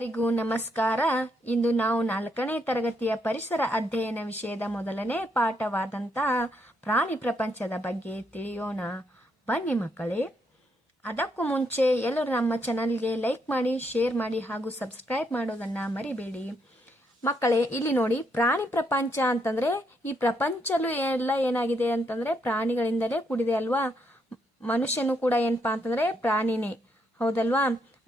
ಎಲ್ಲರಿಗೂ ನಮಸ್ಕಾರ. ಇಂದು ನಾವು 4ನೇ ತರಗತಿಯ ಪರಿಸರ ಅಧ್ಯಯನ ವಿಷಯದ ಮೊದಲನೇ ಪಾಠವಾದಂತಹ ಪ್ರಾಣಿ ಪ್ರಪಂಚದ ಬಗ್ಗೆ ತಿಳಿಯೋಣ. ಬನ್ನಿ ಮಕ್ಕಳೇ. ಅದಕ್ಕೂ ಮುಂಚೆ ಎಲ್ಲರೂ ನಮ್ಮ ಚಾನಲ್ಗೆ ಲೈಕ್ ಮಾಡಿ, ಶೇರ್ ಮಾಡಿ ಹಾಗೂ ಸಬ್ಸ್ಕ್ರೈಬ್ ಮಾಡೋದನ್ನ ಮರಿಬೇಡಿ. ಮಕ್ಕಳೇ, ಇಲ್ಲಿ ನೋಡಿ, ಪ್ರಾಣಿ ಪ್ರಪಂಚ ಅಂತಂದ್ರೆ ಈ ಪ್ರಪಂಚಲು ಎಲ್ಲ ಏನಾಗಿದೆ ಅಂತಂದ್ರೆ ಪ್ರಾಣಿಗಳಿಂದಲೇ ಕೂಡಿದೆ ಅಲ್ವಾ. ಮನುಷ್ಯನು ಕೂಡ ಏನಪ್ಪಾ ಅಂತಂದ್ರೆ ಪ್ರಾಣಿನೇ, ಹೌದಲ್ವಾ.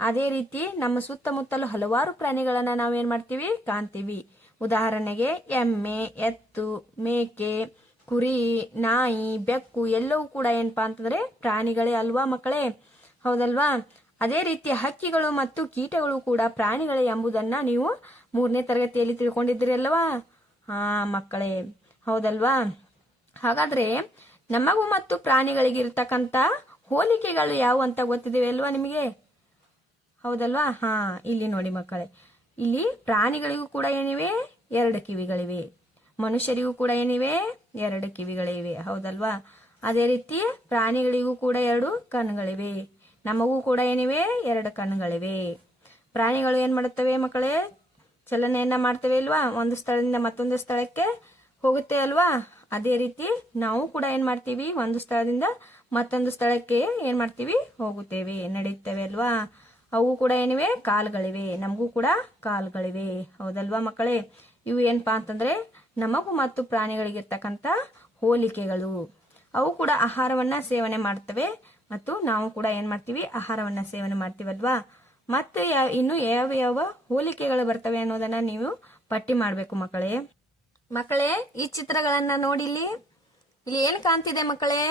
ಅದೇ ರೀತಿ ನಮ್ಮ ಸುತ್ತಮುತ್ತಲು ಹಲವಾರು ಪ್ರಾಣಿಗಳನ್ನ ನಾವೇನ್ ಮಾಡ್ತೀವಿ, ಕಾಣ್ತೀವಿ. ಉದಾಹರಣೆಗೆ ಎಮ್ಮೆ, ಎತ್ತು, ಮೇಕೆ, ಕುರಿ, ನಾಯಿ, ಬೆಕ್ಕು ಎಲ್ಲವೂ ಕೂಡ ಏನಪ್ಪಾ ಅಂತಂದ್ರೆ ಪ್ರಾಣಿಗಳೇ ಅಲ್ವಾ ಮಕ್ಕಳೇ, ಹೌದಲ್ವಾ. ಅದೇ ರೀತಿ ಹಕ್ಕಿಗಳು ಮತ್ತು ಕೀಟಗಳು ಕೂಡ ಪ್ರಾಣಿಗಳೇ ಎಂಬುದನ್ನ ನೀವು 3ನೇ ತರಗತಿಯಲ್ಲಿ ತಿಳ್ಕೊಂಡಿದ್ರಿ ಅಲ್ವಾ. ಮಕ್ಕಳೇ, ಹೌದಲ್ವಾ. ಹಾಗಾದ್ರೆ ನಮಗೂ ಮತ್ತು ಪ್ರಾಣಿಗಳಿಗಿರ್ತಕ್ಕಂತ ಹೋಲಿಕೆಗಳು ಯಾವ ಅಂತ ಗೊತ್ತಿದ್ದೇವೆ ಅಲ್ವಾ ನಿಮಗೆ, ಹೌದಲ್ವಾ. ಇಲ್ಲಿ ನೋಡಿ ಮಕ್ಕಳೇ, ಇಲ್ಲಿ ಪ್ರಾಣಿಗಳಿಗೂ ಕೂಡ ಏನಿವೆ, 2 ಕಿವಿಗಳಿವೆ. ಮನುಷ್ಯರಿಗೂ ಕೂಡ ಏನಿವೆ, 2 ಕಿವಿಗಳಿವೆ, ಹೌದಲ್ವಾ. ಅದೇ ರೀತಿ ಪ್ರಾಣಿಗಳಿಗೂ ಕೂಡ 2 ಕಣ್ಣುಗಳಿವೆ. ನಮಗೂ ಕೂಡ ಏನಿವೆ, 2 ಕಣ್ಣುಗಳಿವೆ. ಪ್ರಾಣಿಗಳು ಏನ್ ಮಾಡುತ್ತವೆ ಮಕ್ಕಳೇ, ಚಲನೆಯನ್ನ ಮಾಡ್ತವೆ ಅಲ್ವಾ. ಒಂದು ಸ್ಥಳದಿಂದ ಮತ್ತೊಂದು ಸ್ಥಳಕ್ಕೆ ಹೋಗುತ್ತೆ ಅಲ್ವಾ. ಅದೇ ರೀತಿ ನಾವು ಕೂಡ ಏನ್ ಮಾಡ್ತೀವಿ, ಒಂದು ಸ್ಥಳದಿಂದ ಮತ್ತೊಂದು ಸ್ಥಳಕ್ಕೆ ಏನ್ ಮಾಡ್ತೀವಿ, ಹೋಗುತ್ತೇವೆ, ನಡೆಯುತ್ತೇವೆ ಅಲ್ವಾ. ಅವು ಕೂಡ ಏನಿವೆ, ಕಾಲುಗಳಿವೆ. ನಮಗೂ ಕೂಡ ಕಾಲುಗಳಿವೆ, ಹೌದಲ್ವಾ ಮಕ್ಕಳೇ. ಇವು ಏನಪ್ಪಾ ಅಂತಂದ್ರೆ ನಮಗೂ ಮತ್ತು ಪ್ರಾಣಿಗಳಿಗಿರ್ತಕ್ಕಂಥ ಹೋಲಿಕೆಗಳು. ಅವು ಕೂಡ ಆಹಾರವನ್ನ ಸೇವನೆ ಮಾಡ್ತವೆ ಮತ್ತು ನಾವು ಕೂಡ ಏನ್ ಮಾಡ್ತೀವಿ, ಆಹಾರವನ್ನ ಸೇವನೆ ಮಾಡ್ತೀವಲ್ವಾ. ಮತ್ತೆ ಇನ್ನು ಯಾವ ಯಾವ ಹೋಲಿಕೆಗಳು ಬರ್ತವೆ ಅನ್ನೋದನ್ನ ನೀವು ಪಟ್ಟಿ ಮಾಡ್ಬೇಕು ಮಕ್ಕಳೇ. ಮಕ್ಕಳೇ, ಈ ಚಿತ್ರಗಳನ್ನ ನೋಡಿ, ಇಲ್ಲಿ ಏನ್ ಕಾಣ್ತಿದೆ ಮಕ್ಕಳೇ.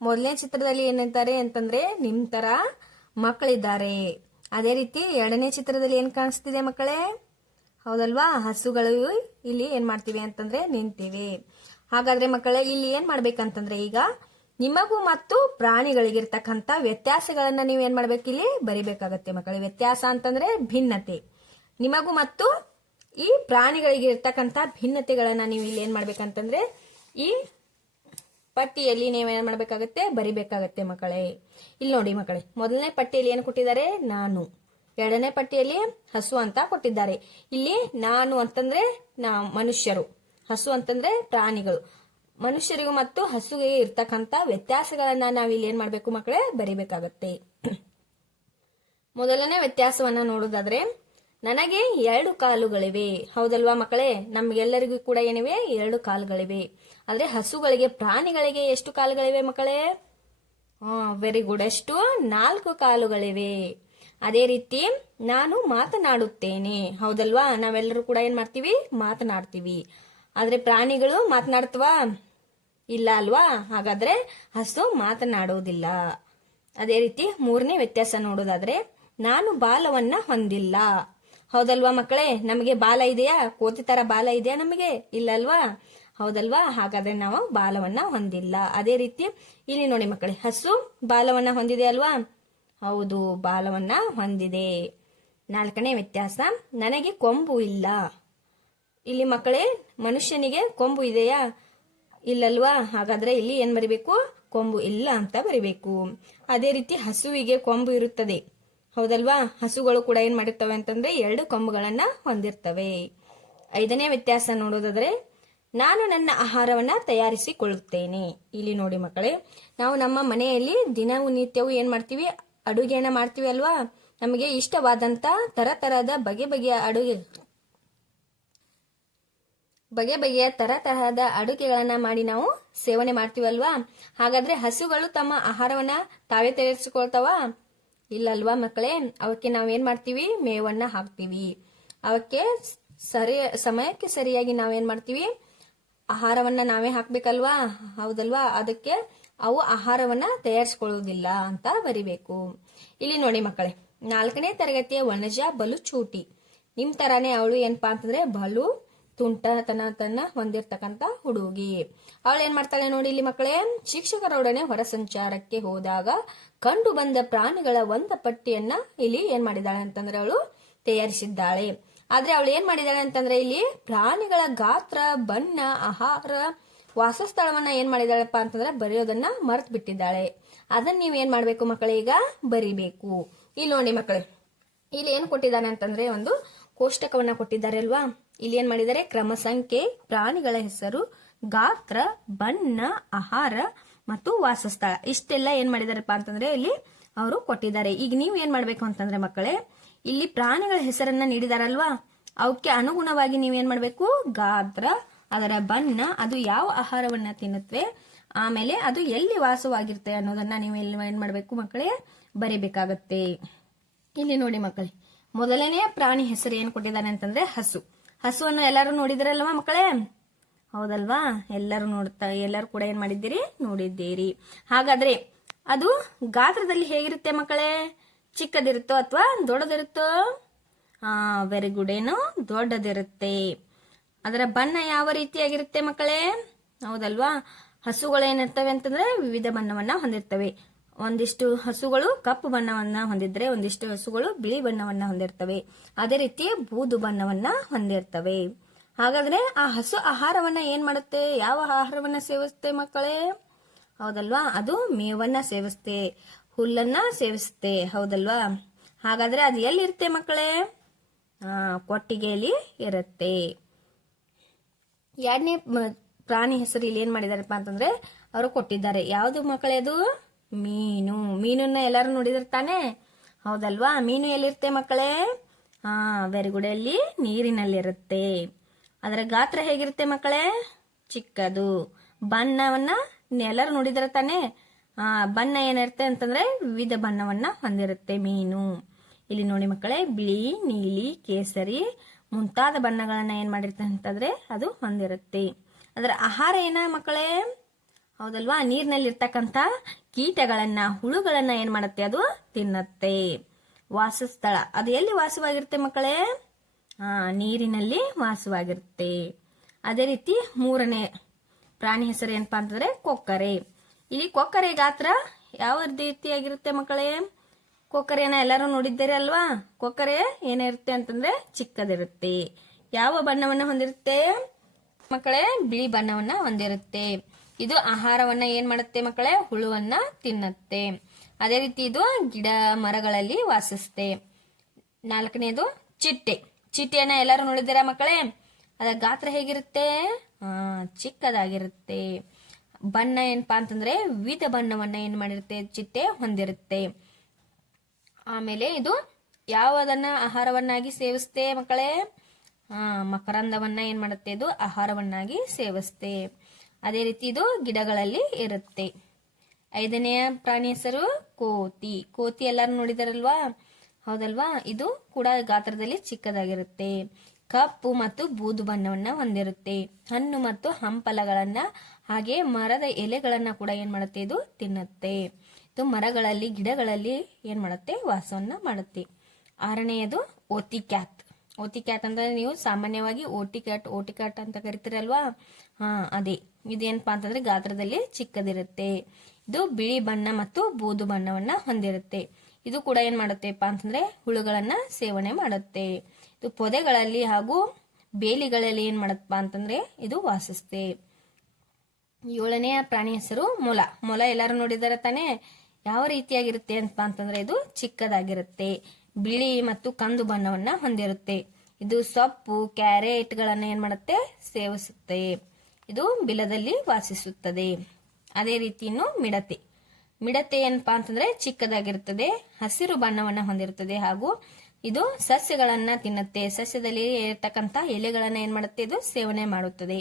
ಮೊದಲನೇ ಚಿತ್ರದಲ್ಲಿ ಏನಂತಾರೆ ಅಂತಂದ್ರೆ ನಿಮ್ ತರ ಮಕ್ಕಳಿದ್ದಾರೆ. ಅದೇ ರೀತಿ 2ನೇ ಚಿತ್ರದಲ್ಲಿ ಏನ್ ಕಾಣಿಸ್ತಿದೆ ಮಕ್ಕಳೇ, ಹೌದಲ್ವಾ, ಹಸುಗಳು ಇಲ್ಲಿ ಏನ್ ಮಾಡ್ತಿವೆ ಅಂತಂದ್ರೆ ನಿಂತಿವೆ. ಹಾಗಾದ್ರೆ ಮಕ್ಕಳೇ, ಇಲ್ಲಿ ಏನ್ ಮಾಡ್ಬೇಕಂತಂದ್ರೆ ಈಗ ನಿಮಗೂ ಮತ್ತು ಪ್ರಾಣಿಗಳಿಗಿರ್ತಕ್ಕಂಥ ವ್ಯತ್ಯಾಸಗಳನ್ನ ನೀವು ಏನ್ ಮಾಡ್ಬೇಕು, ಇಲ್ಲಿ ಬರಿಬೇಕಾಗತ್ತೆ ಮಕ್ಕಳೇ. ವ್ಯತ್ಯಾಸ ಅಂತಂದ್ರೆ ಭಿನ್ನತೆ. ನಿಮಗೂ ಮತ್ತು ಈ ಪ್ರಾಣಿಗಳಿಗಿರ್ತಕ್ಕಂಥ ಭಿನ್ನತೆಗಳನ್ನ ನೀವು ಇಲ್ಲಿ ಏನ್ ಮಾಡ್ಬೇಕಂತಂದ್ರೆ ಈ ಪಟ್ಟಿಯಲ್ಲಿ ನೀವೇನ್ ಮಾಡ್ಬೇಕಾಗತ್ತೆ, ಬರಿಬೇಕಾಗತ್ತೆ ಮಕ್ಕಳೇ. ಇಲ್ಲಿ ನೋಡಿ ಮಕ್ಕಳೇ, ಮೊದಲನೇ ಪಟ್ಟಿಯಲ್ಲಿ ಏನು ಕೊಟ್ಟಿದ್ದಾರೆ, ನಾನು. 2ನೇ ಪಟ್ಟಿಯಲ್ಲಿ ಹಸು ಅಂತ ಕೊಟ್ಟಿದ್ದಾರೆ. ಇಲ್ಲಿ ನಾನು ಅಂತಂದ್ರೆ ಮನುಷ್ಯರು, ಹಸು ಅಂತಂದ್ರೆ ಪ್ರಾಣಿಗಳು. ಮನುಷ್ಯರಿಗೂ ಮತ್ತು ಹಸುಗೆ ಇರ್ತಕ್ಕಂಥ ವ್ಯತ್ಯಾಸಗಳನ್ನ ನಾವಿಲ್ಲಿ ಏನ್ ಮಾಡ್ಬೇಕು ಮಕ್ಕಳೇ, ಬರಿಬೇಕಾಗತ್ತೆ. ಮೊದಲನೇ ವ್ಯತ್ಯಾಸವನ್ನ ನೋಡೋದಾದ್ರೆ, ನನಗೆ 2 ಕಾಲುಗಳಿವೆ, ಹೌದಲ್ವಾ ಮಕ್ಕಳೇ. ನಮ್ಗೆಲ್ಲರಿಗೂ ಕೂಡ ಏನಿವೆ, 2 ಕಾಲುಗಳಿವೆ. ಆದ್ರೆ ಹಸುಗಳಿಗೆ, ಪ್ರಾಣಿಗಳಿಗೆ ಎಷ್ಟು ಕಾಲುಗಳಿವೆ ಮಕ್ಕಳೇ, ವೆರಿ ಗುಡ್, ಎಷ್ಟು, 4 ಕಾಲುಗಳಿವೆ. ಅದೇ ರೀತಿ ನಾನು ಮಾತನಾಡುತ್ತೇನೆ, ಹೌದಲ್ವಾ. ನಾವೆಲ್ಲರೂ ಕೂಡ ಏನ್ ಮಾಡ್ತೀವಿ, ಮಾತನಾಡ್ತೀವಿ. ಆದ್ರೆ ಪ್ರಾಣಿಗಳು ಮಾತನಾಡ್ತವಾ, ಇಲ್ಲ ಅಲ್ವಾ. ಹಾಗಾದ್ರೆ ಹಸು ಮಾತನಾಡುವುದಿಲ್ಲ. ಅದೇ ರೀತಿ 3ನೇ ವ್ಯತ್ಯಾಸ ನೋಡೋದಾದ್ರೆ, ನಾನು ಬಾಲವನ್ನ ಹೊಂದಿಲ್ಲ, ಹೌದಲ್ವಾ ಮಕ್ಕಳೇ. ನಮಗೆ ಬಾಲ ಇದೆಯಾ, ಕೋತಿ ತರ ಬಾಲ ಇದೆಯಾ ನಮಗೆ, ಇಲ್ಲ ಅಲ್ವಾ, ಹೌದಲ್ವಾ. ಹಾಗಾದ್ರೆ ನಾವು ಬಾಲವನ್ನ ಹೊಂದಿಲ್ಲ. ಅದೇ ರೀತಿ ಇಲ್ಲಿ ನೋಡಿ ಮಕ್ಕಳೇ, ಹಸು ಬಾಲವನ್ನ ಹೊಂದಿದೆ ಅಲ್ವಾ, ಹೌದು, ಬಾಲವನ್ನ ಹೊಂದಿದೆ. 4ನೇ ವ್ಯತ್ಯಾಸ, ನನಗೆ ಕೊಂಬು ಇಲ್ಲ. ಇಲ್ಲಿ ಮಕ್ಕಳೇ, ಮನುಷ್ಯನಿಗೆ ಕೊಂಬು ಇದೆಯಾ, ಇಲ್ಲಲ್ವಾ. ಹಾಗಾದ್ರೆ ಇಲ್ಲಿ ಏನ್ ಬರಿಬೇಕು, ಕೊಂಬು ಇಲ್ಲ ಅಂತ ಬರಿಬೇಕು. ಅದೇ ರೀತಿ ಹಸುವಿಗೆ ಕೊಂಬು ಇರುತ್ತದೆ, ಹೌದಲ್ವಾ. ಹಸುಗಳು ಕೂಡ ಏನ್ ಮಾಡಿರ್ತವೆ ಅಂತಂದ್ರೆ 2 ಕೊಂಬುಗಳನ್ನ ಹೊಂದಿರ್ತವೆ. 5ನೇ ವ್ಯತ್ಯಾಸ ನೋಡೋದಾದ್ರೆ, ನಾನು ನನ್ನ ಆಹಾರವನ್ನ ತಯಾರಿಸಿಕೊಳ್ಳುತ್ತೇನೆ. ಇಲ್ಲಿ ನೋಡಿ ಮಕ್ಕಳೇ, ನಾವು ನಮ್ಮ ಮನೆಯಲ್ಲಿ ದಿನವೂ ನಿತ್ಯವೂ ಏನ್ ಮಾಡ್ತೀವಿ, ಅಡುಗೆಯನ್ನ ಮಾಡ್ತೀವಿ ಅಲ್ವಾ. ನಮಗೆ ಇಷ್ಟವಾದಂತ ತರತರದ ಬಗೆ ತರತರಹದ ಅಡುಗೆಗಳನ್ನ ಮಾಡಿ ನಾವು ಸೇವನೆ ಮಾಡ್ತೀವಲ್ವಾ. ಹಾಗಾದ್ರೆ ಹಸುಗಳು ತಮ್ಮ ಆಹಾರವನ್ನ ತಾವೇ ತಯಾರಿಸಿಕೊಳ್ತಾವ, ಇಲ್ಲಲ್ವಾ ಮಕ್ಕಳೇ. ಅವಕ್ಕೆ ನಾವೇನ್ ಮಾಡ್ತೀವಿ, ಮೇವನ್ನ ಹಾಕ್ತೀವಿ. ಅವಕ್ಕೆ ಸಮಯಕ್ಕೆ ಸರಿಯಾಗಿ ನಾವೇನ್ ಮಾಡ್ತೀವಿ, ಆಹಾರವನ್ನ ನಾವೇ ಹಾಕ್ಬೇಕಲ್ವಾ, ಹೌದಲ್ವಾ. ಅದಕ್ಕೆ ಅವು ಆಹಾರವನ್ನ ತಯಾರಿಸಿಕೊಳ್ಳುವುದಿಲ್ಲ ಅಂತ ಬರಿಬೇಕು. ಇಲ್ಲಿ ನೋಡಿ ಮಕ್ಕಳೇ, 4ನೇ ತರಗತಿಯ ವನಜ ಬಲು ಚೂಟಿ. ನಿಮ್ ತರಾನೇ ಅವಳು ಏನಪ್ಪಾ ಅಂತಂದ್ರೆ ಬಲು ತುಂಟತನ ಹೊಂದಿರ್ತಕ್ಕಂತ ಹುಡುಗಿ. ಅವಳು ಏನ್ ಮಾಡ್ತಾಳೆ ನೋಡಿ ಇಲ್ಲಿ ಮಕ್ಕಳೇ, ಶಿಕ್ಷಕರೊಡನೆ ಹೊರ ಸಂಚಾರಕ್ಕೆ ಹೋದಾಗ ಕಂಡು ಬಂದ ಪ್ರಾಣಿಗಳ ಒಂದು ಪಟ್ಟಿಯನ್ನ ಇಲ್ಲಿ ಏನ್ ಮಾಡಿದಾಳೆ ಅಂತಂದ್ರೆ ಅವಳು ತಯಾರಿಸಿದ್ದಾಳೆ. ಆದ್ರೆ ಅವಳು ಏನ್ ಮಾಡಿದಾಳೆ ಅಂತಂದ್ರೆ ಇಲ್ಲಿ ಪ್ರಾಣಿಗಳ ಗಾತ್ರ, ಬಣ್ಣ, ಆಹಾರ, ವಾಸಸ್ಥಳವನ್ನ ಏನ್ ಮಾಡಿದಾಳಪ್ಪ ಅಂತಂದ್ರೆ ಬರೆಯೋದನ್ನ ಮರ್ತ್ ಬಿಟ್ಟಿದ್ದಾಳೆ. ಅದನ್ನ ನೀವ್ ಏನ್ ಮಾಡ್ಬೇಕು ಮಕ್ಕಳೇ, ಈಗ ಬರಿಬೇಕು. ಇಲ್ಲಿ ನೋಡಿ ಮಕ್ಕಳೇ, ಇಲ್ಲಿ ಏನು ಕೊಟ್ಟಿದ್ದಾನೆ ಅಂತಂದ್ರೆ ಒಂದು ಕೋಷ್ಟಕವನ್ನ ಕೊಟ್ಟಿದ್ದಾರೆ ಅಲ್ವಾ. ಇಲ್ಲಿ ಏನ್ ಮಾಡಿದ್ದಾರೆ, ಕ್ರಮ ಸಂಖ್ಯೆ, ಪ್ರಾಣಿಗಳ ಹೆಸರು, ಗಾತ್ರ, ಬಣ್ಣ, ಆಹಾರ ಮತ್ತು ವಾಸಸ್ಥಳ ಇಷ್ಟೆಲ್ಲ ಏನ್ ಮಾಡಿದಾರಪ್ಪ ಅಂತಂದ್ರೆ ಇಲ್ಲಿ ಅವರು ಕೊಟ್ಟಿದ್ದಾರೆ. ಈಗ ನೀವು ಏನ್ ಮಾಡ್ಬೇಕು ಅಂತಂದ್ರೆ ಮಕ್ಕಳೇ, ಇಲ್ಲಿ ಪ್ರಾಣಿಗಳ ಹೆಸರನ್ನ ನೀಡಿದಾರಲ್ವಾ, ಅವಕ್ಕೆ ಅನುಗುಣವಾಗಿ ನೀವೇನ್ ಮಾಡ್ಬೇಕು, ಗಾತ್ರ, ಅದರ ಬಣ್ಣ, ಅದು ಯಾವ ಆಹಾರವನ್ನ ತಿನ್ನುತ್ತವೆ, ಆಮೇಲೆ ಅದು ಎಲ್ಲಿ ವಾಸವಾಗಿರುತ್ತೆ ಅನ್ನೋದನ್ನ ನೀವು ಎಲ್ಲಿ ಏನ್ ಮಾಡ್ಬೇಕು ಮಕ್ಕಳೇ, ಬರಿಬೇಕಾಗತ್ತೆ. ಇಲ್ಲಿ ನೋಡಿ ಮಕ್ಕಳೇ, ಮೊದಲನೆಯ ಪ್ರಾಣಿ ಹೆಸರು ಏನ್ ಕೊಟ್ಟಿದ್ದಾನೆ ಅಂತಂದ್ರೆ ಹಸು. ಹಸುವನ್ನು ಎಲ್ಲರೂ ನೋಡಿದಿರಲ್ವಾ ಮಕ್ಕಳೇ, ಹೌದಲ್ವಾ? ಎಲ್ಲರೂ ಕೂಡ ಏನ್ ಮಾಡಿದ್ದೀರಿ, ನೋಡಿದ್ದೀರಿ. ಹಾಗಾದ್ರೆ ಅದು ಗಾತ್ರದಲ್ಲಿ ಹೇಗಿರುತ್ತೆ ಮಕ್ಕಳೇ, ಚಿಕ್ಕದಿರುತ್ತೋ ಅಥವಾ ದೊಡ್ಡದಿರುತ್ತೋ? ವೆರಿ ಗುಡ್, ಏನು ದೊಡ್ಡದಿರುತ್ತೆ. ಅದರ ಬಣ್ಣ ಯಾವ ರೀತಿಯಾಗಿರುತ್ತೆ ಮಕ್ಕಳೇ? ಹೌದಲ್ವಾ? ಹಸುಗಳು ಏನಿರ್ತವೆ ಅಂತಂದ್ರೆ ವಿವಿಧ ಬಣ್ಣವನ್ನ ಹೊಂದಿರ್ತವೆ. ಒಂದಿಷ್ಟು ಹಸುಗಳು ಕಪ್ಪು ಬಣ್ಣವನ್ನ ಹೊಂದಿದ್ರೆ, ಒಂದಿಷ್ಟು ಹಸುಗಳು ಬಿಳಿ ಬಣ್ಣವನ್ನ ಹೊಂದಿರ್ತವೆ. ಅದೇ ರೀತಿ ಬೂದು ಬಣ್ಣವನ್ನ ಹೊಂದಿರ್ತವೆ. ಹಾಗಾದ್ರೆ ಆ ಹಸು ಆಹಾರವನ್ನ ಏನ್ ಮಾಡುತ್ತೆ, ಯಾವ ಆಹಾರವನ್ನ ಸೇವಿಸುತ್ತೆ ಮಕ್ಕಳೇ? ಹೌದಲ್ವಾ? ಅದು ಮೇವನ್ನ ಸೇವಿಸುತ್ತೆ, ಹುಲ್ಲನ್ನ ಸೇವಿಸುತ್ತೆ. ಹೌದಲ್ವಾ? ಹಾಗಾದ್ರೆ ಅದು ಎಲ್ಲಿರುತ್ತೆ ಮಕ್ಕಳೇ? ಕೊಟ್ಟಿಗೆಯಲ್ಲಿ ಇರುತ್ತೆ. ಎರಡನೇ ಪ್ರಾಣಿ ಹೆಸರು ಇಲ್ಲಿ ಏನ್ ಮಾಡಿದಾರಪ್ಪ ಅಂತಂದ್ರೆ ಅವರು ಕೊಟ್ಟಿದ್ದಾರೆ. ಯಾವುದು ಮಕ್ಕಳೇ? ಅದು ಮೀನು. ಮೀನನ್ನ ಎಲ್ಲರೂ ನೋಡಿದ್ರೆ ತಾನೆ, ಹೌದಲ್ವಾ? ಮೀನು ಎಲ್ಲಿರುತ್ತೆ ಮಕ್ಕಳೇ? ವೆರಿ ಗುಡ್, ಅಲ್ಲಿ ನೀರಿನಲ್ಲಿರುತ್ತೆ. ಅದರ ಗಾತ್ರ ಹೇಗಿರುತ್ತೆ ಮಕ್ಕಳೇ? ಚಿಕ್ಕದು. ಬಣ್ಣವನ್ನ ಎಲ್ಲರೂ ನೋಡಿದ್ರೆ ತಾನೆ, ಬಣ್ಣ ಏನಿರುತ್ತೆ ಅಂತಂದ್ರೆ ವಿವಿಧ ಬಣ್ಣವನ್ನ ಹೊಂದಿರುತ್ತೆ ಮೀನು. ಇಲ್ಲಿ ನೋಡಿ ಮಕ್ಕಳೇ, ಬಿಳಿ, ನೀಲಿ, ಕೇಸರಿ ಮುಂತಾದ ಬಣ್ಣಗಳನ್ನ ಏನ್ ಮಾಡಿರುತ್ತೆ ಅಂತಂದ್ರೆ ಅದು ಹೊಂದಿರುತ್ತೆ. ಅದರ ಆಹಾರ ಏನ ಮಕ್ಕಳೇ? ಹೌದಲ್ವಾ? ನೀರಿನಲ್ಲಿ ಇರ್ತಕ್ಕಂಥ ಕೀಟಗಳನ್ನ, ಹುಳುಗಳನ್ನ ಏನ್ ಮಾಡುತ್ತೆ, ಅದು ತಿನ್ನತ್ತೆ. ವಾಸಸ್ಥಳ, ಅದು ಎಲ್ಲಿ ವಾಸವಾಗಿರುತ್ತೆ ಮಕ್ಕಳೇ? ನೀರಿನಲ್ಲಿ ವಾಸವಾಗಿರುತ್ತೆ. ಅದೇ ರೀತಿ ಮೂರನೇ ಪ್ರಾಣಿ ಹೆಸರು ಏನಪ್ಪಾ ಅಂತಂದ್ರೆ ಕೊಕ್ಕರೆ. ಇಲ್ಲಿ ಕೊಕ್ಕರೆ ಗಾತ್ರ ಯಾವ ರೀತಿಯಾಗಿರುತ್ತೆ ಮಕ್ಕಳೇ? ಕೊಕ್ಕರೆಯನ್ನ ಎಲ್ಲರೂ ನೋಡಿದ್ದೀರಿ ಅಲ್ವಾ? ಕೊಕ್ಕರೆ ಏನಿರುತ್ತೆ ಅಂತಂದ್ರೆ ಚಿಕ್ಕದಿರುತ್ತೆ. ಯಾವ ಬಣ್ಣವನ್ನ ಹೊಂದಿರುತ್ತೆ ಮಕ್ಕಳೇ? ಬಿಳಿ ಬಣ್ಣವನ್ನ ಹೊಂದಿರುತ್ತೆ. ಇದು ಆಹಾರವನ್ನ ಏನ್ ಮಾಡುತ್ತೆ ಮಕ್ಕಳೇ? ಹುಳುವನ್ನ ತಿನ್ನತ್ತೆ. ಅದೇ ರೀತಿ ಇದು ಗಿಡ ಮರಗಳಲ್ಲಿ ವಾಸಿಸುತ್ತೆ. ನಾಲ್ಕನೇದು ಚಿಟ್ಟೆ. ಚಿಟ್ಟೆಯನ್ನ ಎಲ್ಲರೂ ನೋಡಿದ್ದೀರಾ ಮಕ್ಕಳೇ? ಅದರ ಗಾತ್ರ ಹೇಗಿರುತ್ತೆ? ಚಿಕ್ಕದಾಗಿರುತ್ತೆ. ಬಣ್ಣ ಏನಪ್ಪಾ ಅಂತಂದ್ರೆ ವಿವಿಧ ಬಣ್ಣವನ್ನ ಏನ್ ಮಾಡಿರುತ್ತೆ ಚಿಟ್ಟೆ ಹೊಂದಿರುತ್ತೆ. ಆಮೇಲೆ ಇದು ಯಾವುದನ್ನ ಆಹಾರವನ್ನಾಗಿ ಸೇವಿಸುತ್ತೆ ಮಕ್ಕಳೇ? ಮಕರಂದವನ್ನ ಏನ್ ಮಾಡುತ್ತೆ, ಇದು ಆಹಾರವನ್ನಾಗಿ ಸೇವಿಸುತ್ತೆ. ಅದೇ ರೀತಿ ಇದು ಗಿಡಗಳಲ್ಲಿ ಇರುತ್ತೆ. ಐದನೆಯ ಪ್ರಾಣಿ ಹೆಸರು ಕೋತಿ. ಕೋತಿ ಎಲ್ಲರೂ ನೋಡಿದಾರಲ್ವಾ? ಹೌದಲ್ವಾ? ಇದು ಕೂಡ ಗಾತ್ರದಲ್ಲಿ ಚಿಕ್ಕದಾಗಿರುತ್ತೆ. ಕಪ್ಪು ಮತ್ತು ಬೂದು ಬಣ್ಣವನ್ನ ಹೊಂದಿರುತ್ತೆ. ಹಣ್ಣು ಮತ್ತು ಹಂಪಲಗಳನ್ನ ಹಾಗೆ ಮರದ ಎಲೆಗಳನ್ನ ಕೂಡ ಏನ್ ಮಾಡುತ್ತೆ, ಇದು ತಿನ್ನುತ್ತೆ. ಇದು ಮರಗಳಲ್ಲಿ, ಗಿಡಗಳಲ್ಲಿ ಏನ್ ಮಾಡುತ್ತೆ, ವಾಸವನ್ನ ಮಾಡುತ್ತೆ. ಆರನೆಯದು ಓತಿಕ್ಯಾತ್. ಓತಿಕ್ಯಾತ್ ಅಂದ್ರೆ ನೀವು ಸಾಮಾನ್ಯವಾಗಿ ಓಟಿಕ್ಯಾಟ್ ಅಂತ ಕರಿತೀರಲ್ವಾ? ಅದೇ. ಇದೇನಪ್ಪಾ ಅಂತಂದ್ರೆ ಗಾತ್ರದಲ್ಲಿ ಚಿಕ್ಕದಿರುತ್ತೆ. ಇದು ಬಿಳಿ ಬಣ್ಣ ಮತ್ತು ಬೂದು ಬಣ್ಣವನ್ನ ಹೊಂದಿರುತ್ತೆ. ಇದು ಕೂಡ ಏನ್ ಮಾಡುತ್ತೆಪ್ಪ ಅಂತಂದ್ರೆ ಹುಳುಗಳನ್ನ ಸೇವನೆ ಮಾಡುತ್ತೆ. ಇದು ಪೊದೆಗಳಲ್ಲಿ ಹಾಗೂ ಬೇಲಿಗಳಲ್ಲಿ ಏನ್ ಮಾಡತ್ತಪ್ಪ ಅಂತಂದ್ರೆ ಇದು ವಾಸಿಸುತ್ತೆ. ಏಳನೆಯ ಪ್ರಾಣಿ ಹೆಸರು ಮೊಲ. ಮೊಲ ಎಲ್ಲರೂ ನೋಡಿದಾರೆ ತಾನೆ? ಯಾವ ರೀತಿಯಾಗಿರುತ್ತೆ ಅಂತ ಅಂತಂದ್ರೆ ಇದು ಚಿಕ್ಕದಾಗಿರುತ್ತೆ. ಬಿಳಿ ಮತ್ತು ಕಂದು ಬಣ್ಣವನ್ನ ಹೊಂದಿರುತ್ತೆ. ಇದು ಸೊಪ್ಪು, ಕ್ಯಾರೆಟ್ ಗಳನ್ನ ಏನ್ ಮಾಡುತ್ತೆ, ಸೇವಿಸುತ್ತೆ. ಇದು ಬಿಲದಲ್ಲಿ ವಾಸಿಸುತ್ತದೆ. ಅದೇ ರೀತಿ ಇನ್ನು ಮಿಡತೆ. ಮಿಡತೆ ಏನಪ್ಪಾ ಅಂತಂದ್ರೆ ಚಿಕ್ಕದಾಗಿರುತ್ತದೆ, ಹಸಿರು ಬಣ್ಣವನ್ನ ಹೊಂದಿರುತ್ತದೆ ಹಾಗೂ ಇದು ಸಸ್ಯಗಳನ್ನ ತಿನ್ನುತ್ತೆ. ಸಸ್ಯದಲ್ಲಿ ಇರತಕ್ಕಂತ ಎಲೆಗಳನ್ನ ಏನ್ ಮಾಡುತ್ತೆ, ಇದು ಸೇವನೆ ಮಾಡುತ್ತದೆ.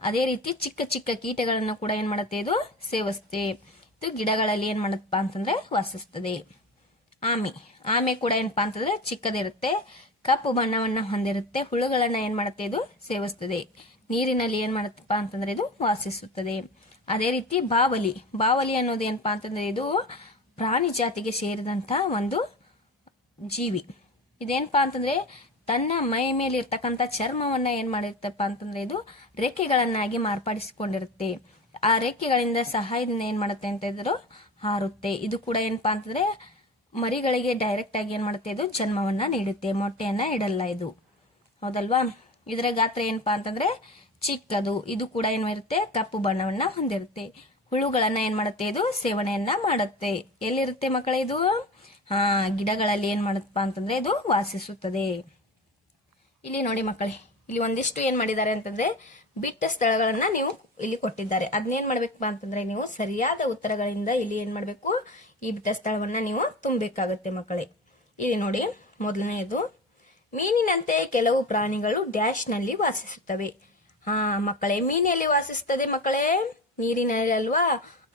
ಅದೇ ರೀತಿ ಚಿಕ್ಕ ಚಿಕ್ಕ ಕೀಟಗಳನ್ನ ಕೂಡ ಏನ್ ಮಾಡುತ್ತೆ, ಇದು ಸೇವಿಸುತ್ತೆ. ಇದು ಗಿಡಗಳಲ್ಲಿ ಏನ್ ಮಾಡತ್ತಪ್ಪ ಅಂತಂದ್ರೆ ವಾಸಿಸ್ತದೆ. ಆಮೆ ಕೂಡ ಏನಪ್ಪಾ ಅಂತಂದ್ರೆ ಚಿಕ್ಕದಿರುತ್ತೆ, ಕಪ್ಪು ಬಣ್ಣವನ್ನ ಹೊಂದಿರುತ್ತೆ. ಹುಳುಗಳನ್ನ ಏನ್ ಮಾಡುತ್ತೆ, ಇದು ಸೇವಿಸ್ತದೆ. ನೀರಿನಲ್ಲಿ ಏನ್ ಮಾಡತ್ತಪ್ಪ ಅಂತಂದ್ರೆ ಇದು ವಾಸಿಸುತ್ತದೆ. ಅದೇ ರೀತಿ ಬಾವಲಿ ಅನ್ನೋದು ಏನಪ್ಪಾ ಅಂತಂದ್ರೆ ಇದು ಪ್ರಾಣಿ ಜಾತಿಗೆ ಸೇರಿದಂತ ಒಂದು ಜೀವಿ. ಇದೇನಪ್ಪಾ ಅಂತಂದ್ರೆ ತನ್ನ ಮೈ ಮೇಲೆ ಇರ್ತಕ್ಕಂಥ ಚರ್ಮವನ್ನ ಏನ್ ಮಾಡಿರ್ತಪ್ಪ ಅಂತಂದ್ರೆ ಇದು ರೆಕ್ಕೆಗಳನ್ನಾಗಿ ಮಾರ್ಪಡಿಸಿಕೊಂಡಿರುತ್ತೆ. ಆ ರೆಕ್ಕೆಗಳಿಂದ ಸಹಾಯದಿಂದ ಏನ್ ಮಾಡುತ್ತೆ ಅಂತ ಇದ್ರು ಹಾರುತ್ತೆ. ಇದು ಕೂಡ ಏನಪ್ಪಾ ಅಂತಂದ್ರೆ ಮರಿಗಳಿಗೆ ಡೈರೆಕ್ಟ್ ಆಗಿ ಏನ್ ಮಾಡುತ್ತೆ, ಇದು ಜನ್ಮವನ್ನ ನೀಡುತ್ತೆ, ಮೊಟ್ಟೆಯನ್ನ ಇಡಲ್ಲ ಇದು. ಹೌದಲ್ವಾ? ಇದರ ಗಾತ್ರ ಏನಪ್ಪಾ ಅಂತಂದ್ರೆ ಚಿಕ್ಕದು. ಇದು ಕೂಡ ಏನಿರುತ್ತೆ, ಕಪ್ಪು ಬಣ್ಣವನ್ನ ಹೊಂದಿರುತ್ತೆ. ಹುಳುಗಳನ್ನ ಏನ್ ಮಾಡುತ್ತೆ, ಇದು ಸೇವನೆಯನ್ನ ಮಾಡುತ್ತೆ. ಎಲ್ಲಿರುತ್ತೆ ಮಕ್ಕಳೇ? ಇದು ಗಿಡಗಳಲ್ಲಿ ಏನ್ ಮಾಡುತ್ತಪ್ಪ ಅಂತಂದ್ರೆ ಇದು ವಾಸಿಸುತ್ತದೆ. ಇಲ್ಲಿ ನೋಡಿ ಮಕ್ಕಳೇ, ಇಲ್ಲಿ ಒಂದಿಷ್ಟು ಏನ್ ಮಾಡಿದ್ದಾರೆ ಅಂತಂದ್ರೆ ಬಿಟ್ಟ ಸ್ಥಳಗಳನ್ನ ನೀವು ಇಲ್ಲಿ ಕೊಟ್ಟಿದ್ದಾರೆ. ಅದನ್ನೇನ್ ಮಾಡ್ಬೇಕಪ್ಪ ಅಂತಂದ್ರೆ ನೀವು ಸರಿಯಾದ ಉತ್ತರಗಳಿಂದ ಇಲ್ಲಿ ಏನ್ ಮಾಡ್ಬೇಕು, ಈ ಬಿಟ್ಟ ಸ್ಥಳವನ್ನ ನೀವು ತುಂಬಬೇಕಾಗತ್ತೆ ಮಕ್ಕಳೇ. ಇಲ್ಲಿ ನೋಡಿ, ಮೊದಲನೆಯದು, ಮೀನಿನಂತೆ ಕೆಲವು ಪ್ರಾಣಿಗಳು ಡ್ಯಾಶ್ ನಲ್ಲಿ ವಾಸಿಸುತ್ತವೆ. ಮಕ್ಕಳೇ, ಮೀನಲ್ಲಿ ವಾಸಿಸುತ್ತದೆ ಮಕ್ಕಳೇ, ನೀರಿನಲ್ಲಿ ಅಲ್ವಾ.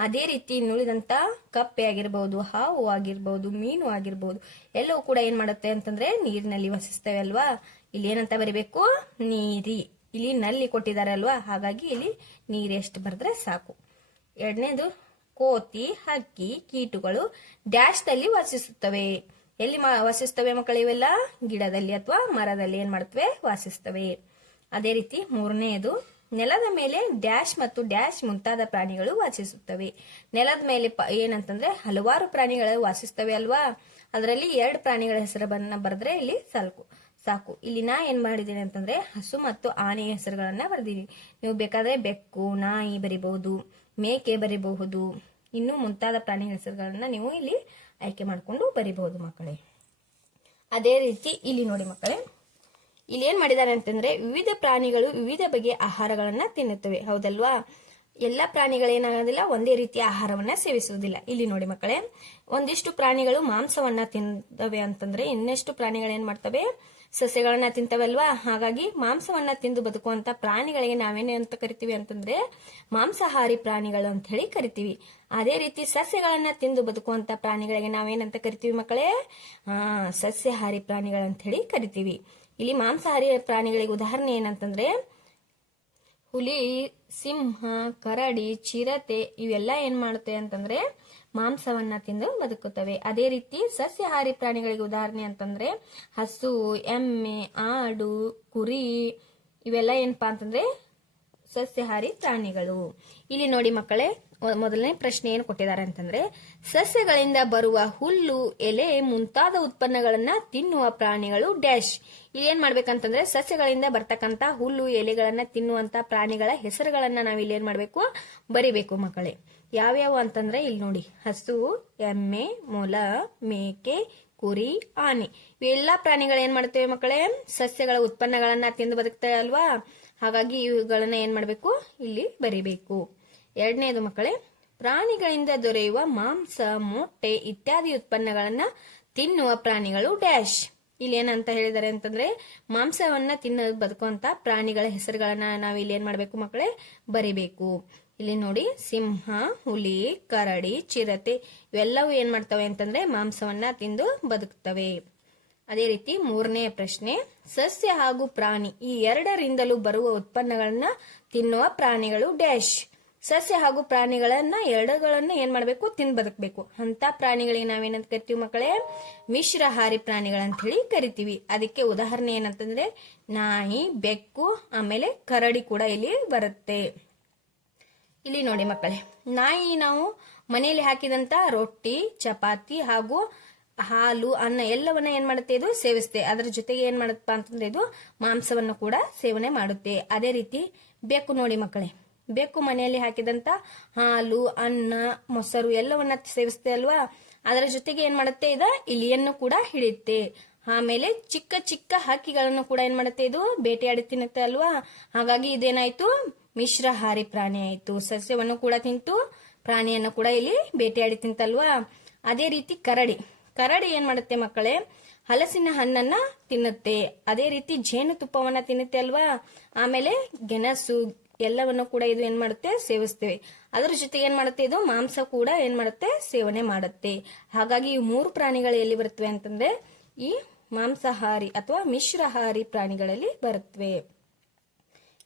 ಅದೇ ರೀತಿ ನುಳಿದಂತ ಕಪ್ಪೆ ಆಗಿರ್ಬಹುದು, ಹಾವು ಆಗಿರ್ಬಹುದು, ಮೀನು ಆಗಿರ್ಬಹುದು, ಎಲ್ಲವೂ ಕೂಡ ಏನ್ ಮಾಡುತ್ತೆ ಅಂತಂದ್ರೆ ನೀರಿನಲ್ಲಿ ವಾಸಿಸ್ತವೆ ಅಲ್ವಾ. ಇಲ್ಲಿ ಏನಂತ ಬರಿಬೇಕು, ನೀರಿ. ಇಲ್ಲಿ ನಲ್ಲಿ ಕೊಟ್ಟಿದ್ದಾರೆ ಅಲ್ವಾ, ಹಾಗಾಗಿ ಇಲ್ಲಿ ನೀರೆಷ್ಟು ಬರೆದ್ರೆ ಸಾಕು. ಎರಡನೇದು, ಕೋತಿ, ಹಕ್ಕಿ, ಕೀಟಗಳು ಡ್ಯಾಶ್ ನಲ್ಲಿ ವಾಸಿಸುತ್ತವೆ. ಎಲ್ಲಿ ವಾಸಿಸ್ತವೆ ಮಕ್ಕಳು? ಇವೆಲ್ಲ ಗಿಡದಲ್ಲಿ ಅಥವಾ ಮರದಲ್ಲಿ ಏನ್ ಮಾಡ್ತವೆ, ವಾಸಿಸ್ತವೆ. ಅದೇ ರೀತಿ ಮೂರನೆಯದು, ನೆಲದ ಮೇಲೆ ಡ್ಯಾಶ್ ಮತ್ತು ಡ್ಯಾಶ್ ಮುಂತಾದ ಪ್ರಾಣಿಗಳು ವಾಸಿಸುತ್ತವೆ. ನೆಲದ ಮೇಲೆ ಏನಂತಂದ್ರೆ ಹಲವಾರು ಪ್ರಾಣಿಗಳು ವಾಸಿಸ್ತವೆ ಅಲ್ವಾ. ಅದರಲ್ಲಿ 2 ಪ್ರಾಣಿಗಳ ಹೆಸರನ್ನ ಬರೆದ್ರೆ ಇಲ್ಲಿ ಸಾಕು. ಇಲ್ಲಿ ನಾ ಏನ್ ಮಾಡಿದ್ದೀನಿ ಅಂತಂದ್ರೆ ಹಸು ಮತ್ತು ಆನೆಯ ಹೆಸರುಗಳನ್ನ ಬರೆದಿದ್ದೀನಿ. ನೀವು ಬೇಕಾದ್ರೆ ಬೆಕ್ಕು, ನಾಯಿ ಬರಿಬಹುದು, ಮೇಕೆ ಬರಿಬಹುದು, ಇನ್ನು ಮುಂತಾದ ಪ್ರಾಣಿಗಳ ಹೆಸರುಗಳನ್ನ ನೀವು ಇಲ್ಲಿ ಆಯ್ಕೆ ಮಾಡಿಕೊಂಡು ಬರಿಬಹುದು ಮಕ್ಕಳೇ. ಅದೇ ರೀತಿ ಇಲ್ಲಿ ನೋಡಿ ಮಕ್ಕಳೇ, ಇಲ್ಲಿ ಏನ್ ಮಾಡಿದ್ದಾರೆ ಅಂತಂದ್ರೆ ವಿವಿಧ ಪ್ರಾಣಿಗಳು ವಿವಿಧ ಬಗೆಯ ಆಹಾರಗಳನ್ನ ತಿನ್ನುತ್ತವೆ, ಹೌದಲ್ವಾ. ಎಲ್ಲಾ ಪ್ರಾಣಿಗಳೇನಾಗೋದಿಲ್ಲ, ಒಂದೇ ರೀತಿಯ ಆಹಾರವನ್ನ ಸೇವಿಸುವುದಿಲ್ಲ. ಇಲ್ಲಿ ನೋಡಿ ಮಕ್ಕಳೇ, ಒಂದಿಷ್ಟು ಪ್ರಾಣಿಗಳು ಮಾಂಸವನ್ನ ತಿಂತವೆ ಅಂತಂದ್ರೆ ಇನ್ನೆಷ್ಟು ಪ್ರಾಣಿಗಳು ಏನ್ ಮಾಡ್ತವೆ, ಸಸ್ಯಗಳನ್ನ ತಿಂತವಲ್ವಾ. ಹಾಗಾಗಿ ಮಾಂಸವನ್ನ ತಿಂದು ಬದುಕುವಂತ ಪ್ರಾಣಿಗಳಿಗೆ ನಾವೇನೇ ಅಂತ ಕರಿತೀವಿ ಅಂತಂದ್ರೆ ಮಾಂಸಾಹಾರಿ ಪ್ರಾಣಿಗಳು ಅಂತ ಹೇಳಿ ಕರಿತೀವಿ. ಅದೇ ರೀತಿ ಸಸ್ಯಗಳನ್ನ ತಿಂದು ಬದುಕುವಂತ ಪ್ರಾಣಿಗಳಿಗೆ ನಾವೇನಂತ ಕರಿತೀವಿ ಮಕ್ಕಳೇ, ಸಸ್ಯಾಹಾರಿ ಪ್ರಾಣಿಗಳಂತ ಹೇಳಿ ಕರಿತೀವಿ. ಇಲ್ಲಿ ಮಾಂಸಾಹಾರಿ ಪ್ರಾಣಿಗಳಿಗೆ ಉದಾಹರಣೆ ಏನಂತಂದ್ರೆ ಹುಲಿ, ಸಿಂಹ, ಕರಡಿ, ಚಿರತೆ ಇವೆಲ್ಲ ಏನ್ ಮಾಡುತ್ತೆ ಅಂತಂದ್ರೆ ಮಾಂಸವನ್ನ ತಿಂದು ಬದುಕುತ್ತವೆ. ಅದೇ ರೀತಿ ಸಸ್ಯಾಹಾರಿ ಪ್ರಾಣಿಗಳಿಗೆ ಉದಾಹರಣೆ ಅಂತಂದ್ರೆ ಹಸು, ಎಮ್ಮೆ, ಆಡು, ಕುರಿ ಇವೆಲ್ಲ ಏನಪ್ಪಾ ಅಂತಂದ್ರೆ ಸಸ್ಯಾಹಾರಿ ಪ್ರಾಣಿಗಳು. ಇಲ್ಲಿ ನೋಡಿ ಮಕ್ಕಳೇ, ಮೊದಲನೇ ಪ್ರಶ್ನೆ ಏನು ಕೊಟ್ಟಿದ್ದಾರೆ ಅಂತಂದ್ರೆ ಸಸ್ಯಗಳಿಂದ ಬರುವ ಹುಲ್ಲು, ಎಲೆ ಮುಂತಾದ ಉತ್ಪನ್ನಗಳನ್ನ ತಿನ್ನುವ ಪ್ರಾಣಿಗಳು ಡ್ಯಾಶ್. ಇಲ್ಲೇನ್ ಮಾಡ್ಬೇಕಂತಂದ್ರೆ ಸಸ್ಯಗಳಿಂದ ಬರ್ತಕ್ಕಂತ ಹುಲ್ಲು, ಎಲೆಗಳನ್ನ ತಿನ್ನುವಂತ ಪ್ರಾಣಿಗಳ ಹೆಸರುಗಳನ್ನ ನಾವ್ ಇಲ್ಲಿ ಏನ್ ಮಾಡ್ಬೇಕು, ಬರಿಬೇಕು ಮಕ್ಕಳೇ. ಯಾವ್ಯಾವ ಅಂತಂದ್ರೆ ಇಲ್ಲಿ ನೋಡಿ, ಹಸು, ಎಮ್ಮೆ, ಮೊಲ, ಮೇಕೆ, ಕುರಿ, ಆನೆ ಇವೆಲ್ಲಾ ಪ್ರಾಣಿಗಳು ಏನ್ ಮಾಡ್ತೇವೆ ಮಕ್ಕಳೇ, ಸಸ್ಯಗಳ ಉತ್ಪನ್ನಗಳನ್ನ ತಿಂದು ಬದುಕ್ತವೆ ಅಲ್ವಾ. ಹಾಗಾಗಿ ಇವುಗಳನ್ನ ಏನ್ ಮಾಡ್ಬೇಕು, ಇಲ್ಲಿ ಬರಿಬೇಕು. ಎರಡನೇದು ಮಕ್ಕಳೇ, ಪ್ರಾಣಿಗಳಿಂದ ದೊರೆಯುವ ಮಾಂಸ, ಮೊಟ್ಟೆ ಇತ್ಯಾದಿ ಉತ್ಪನ್ನಗಳನ್ನ ತಿನ್ನುವ ಪ್ರಾಣಿಗಳು ಡ್ಯಾಶ್. ಇಲ್ಲಿ ಏನಂತ ಹೇಳಿದ್ದಾರೆ ಅಂತಂದ್ರೆ ಮಾಂಸವನ್ನ ತಿನ್ನ ಬದುಕುವಂತ ಪ್ರಾಣಿಗಳ ಹೆಸರುಗಳನ್ನ ನಾವ್ ಇಲ್ಲಿ ಏನ್ ಮಾಡ್ಬೇಕು ಮಕ್ಕಳೇ, ಬರಿಬೇಕು. ಇಲ್ಲಿ ನೋಡಿ, ಸಿಂಹ, ಹುಲಿ, ಕರಡಿ, ಚಿರತೆ ಇವೆಲ್ಲವೂ ಏನ್ ಮಾಡ್ತವೆ ಅಂತಂದ್ರೆ ಮಾಂಸವನ್ನ ತಿಂದು ಬದುಕ್ತವೆ. ಅದೇ ರೀತಿ ಮೂರನೇ ಪ್ರಶ್ನೆ, ಸಸ್ಯ ಹಾಗೂ ಪ್ರಾಣಿ ಈ ಎರಡರಿಂದಲೂ ಬರುವ ಉತ್ಪನ್ನಗಳನ್ನ ತಿನ್ನುವ ಪ್ರಾಣಿಗಳು ಡ್ಯಾಶ್. ಸಸ್ಯ ಹಾಗೂ ಪ್ರಾಣಿಗಳನ್ನ ಎರಡುಗಳನ್ನ ಏನ್ ಮಾಡ್ಬೇಕು, ತಿಂದು ಬದುಕಬೇಕು. ಅಂತ ಪ್ರಾಣಿಗಳಿಗೆ ನಾವೇನಂತ ಕರಿತೀವಿ ಮಕ್ಕಳೇ, ಮಿಶ್ರಾಹಾರಿ ಪ್ರಾಣಿಗಳಂತ ಹೇಳಿ ಕರಿತೀವಿ. ಅದಕ್ಕೆ ಉದಾಹರಣೆ ಏನಂತಂದ್ರೆ ನಾಯಿ, ಬೆಕ್ಕು, ಆಮೇಲೆ ಕರಡಿ ಕೂಡ ಇಲ್ಲಿ ಬರುತ್ತೆ. ಇಲ್ಲಿ ನೋಡಿ ಮಕ್ಕಳೇ, ನಾಯಿ ನಾವು ಮನೆಯಲ್ಲಿ ಹಾಕಿದಂತ ರೊಟ್ಟಿ, ಚಪಾತಿ ಹಾಗೂ ಹಾಲು, ಅನ್ನ ಎಲ್ಲವನ್ನ ಏನ್ ಮಾಡುತ್ತೆ, ಇದು ಸೇವಿಸುತ್ತೆ. ಅದರ ಜೊತೆಗೆ ಏನ್ ಮಾಡುತ್ತಪ್ಪ ಅಂತಂದ್ರೆ ಇದು ಮಾಂಸವನ್ನು ಕೂಡ ಸೇವನೆ ಮಾಡುತ್ತೆ. ಅದೇ ರೀತಿ ಬೆಕ್ಕು ನೋಡಿ ಮಕ್ಕಳೇ, ಬೆಕ್ಕು ಮನೆಯಲ್ಲಿ ಹಾಕಿದಂತ ಹಾಲು, ಅನ್ನ, ಮೊಸರು ಎಲ್ಲವನ್ನ ಸೇವಿಸುತ್ತೆ ಅಲ್ವಾ. ಅದರ ಜೊತೆಗೆ ಏನ್ ಮಾಡುತ್ತೆ, ಇದು ಇಲಿಯನ್ನು ಕೂಡ ಹಿಡಿಯುತ್ತೆ. ಆಮೇಲೆ ಚಿಕ್ಕ ಚಿಕ್ಕ ಹಕ್ಕಿಗಳನ್ನು ಕೂಡ ಏನ್ ಮಾಡುತ್ತೆ, ಇದು ಬೇಟೆಯಾಡಿ ತಿನ್ನುತ್ತೆ ಅಲ್ವಾ. ಹಾಗಾಗಿ ಇದೇನಾಯ್ತು, ಮಿಶ್ರಾಹಾರಿ ಪ್ರಾಣಿ ಆಯ್ತು. ಸಸ್ಯವನ್ನು ಕೂಡ ತಿಂತು, ಪ್ರಾಣಿಯನ್ನು ಕೂಡ ಇಲ್ಲಿ ಬೇಟೆಯಾಡಿ ತಿಂತಲ್ವಾ. ಅದೇ ರೀತಿ ಕರಡಿ ಏನ್ ಮಾಡುತ್ತೆ ಮಕ್ಕಳೇ, ಹಲಸಿನ ಹಣ್ಣನ್ನ ತಿನ್ನುತ್ತೆ. ಅದೇ ರೀತಿ ಜೇನುತುಪ್ಪವನ್ನ ತಿನ್ನುತ್ತೆ ಅಲ್ವಾ. ಆಮೇಲೆ ಗೆಣಸು ಎಲ್ಲವನ್ನು ಕೂಡ ಇದು ಏನ್ ಮಾಡುತ್ತೆ, ಸೇವಿಸ್ತೇವೆ. ಅದರ ಜೊತೆಗೆ ಏನ್ ಮಾಡುತ್ತೆ, ಇದು ಮಾಂಸ ಕೂಡ ಏನ್ ಮಾಡುತ್ತೆ, ಸೇವನೆ ಮಾಡುತ್ತೆ. ಹಾಗಾಗಿ ಈ 3 ಪ್ರಾಣಿಗಳು ಎಲ್ಲಿ ಬರುತ್ತವೆ ಅಂತಂದ್ರೆ ಈ ಮಾಂಸಾಹಾರಿ ಅಥವಾ ಮಿಶ್ರಾಹಾರಿ ಪ್ರಾಣಿಗಳಲ್ಲಿ ಬರುತ್ತವೆ.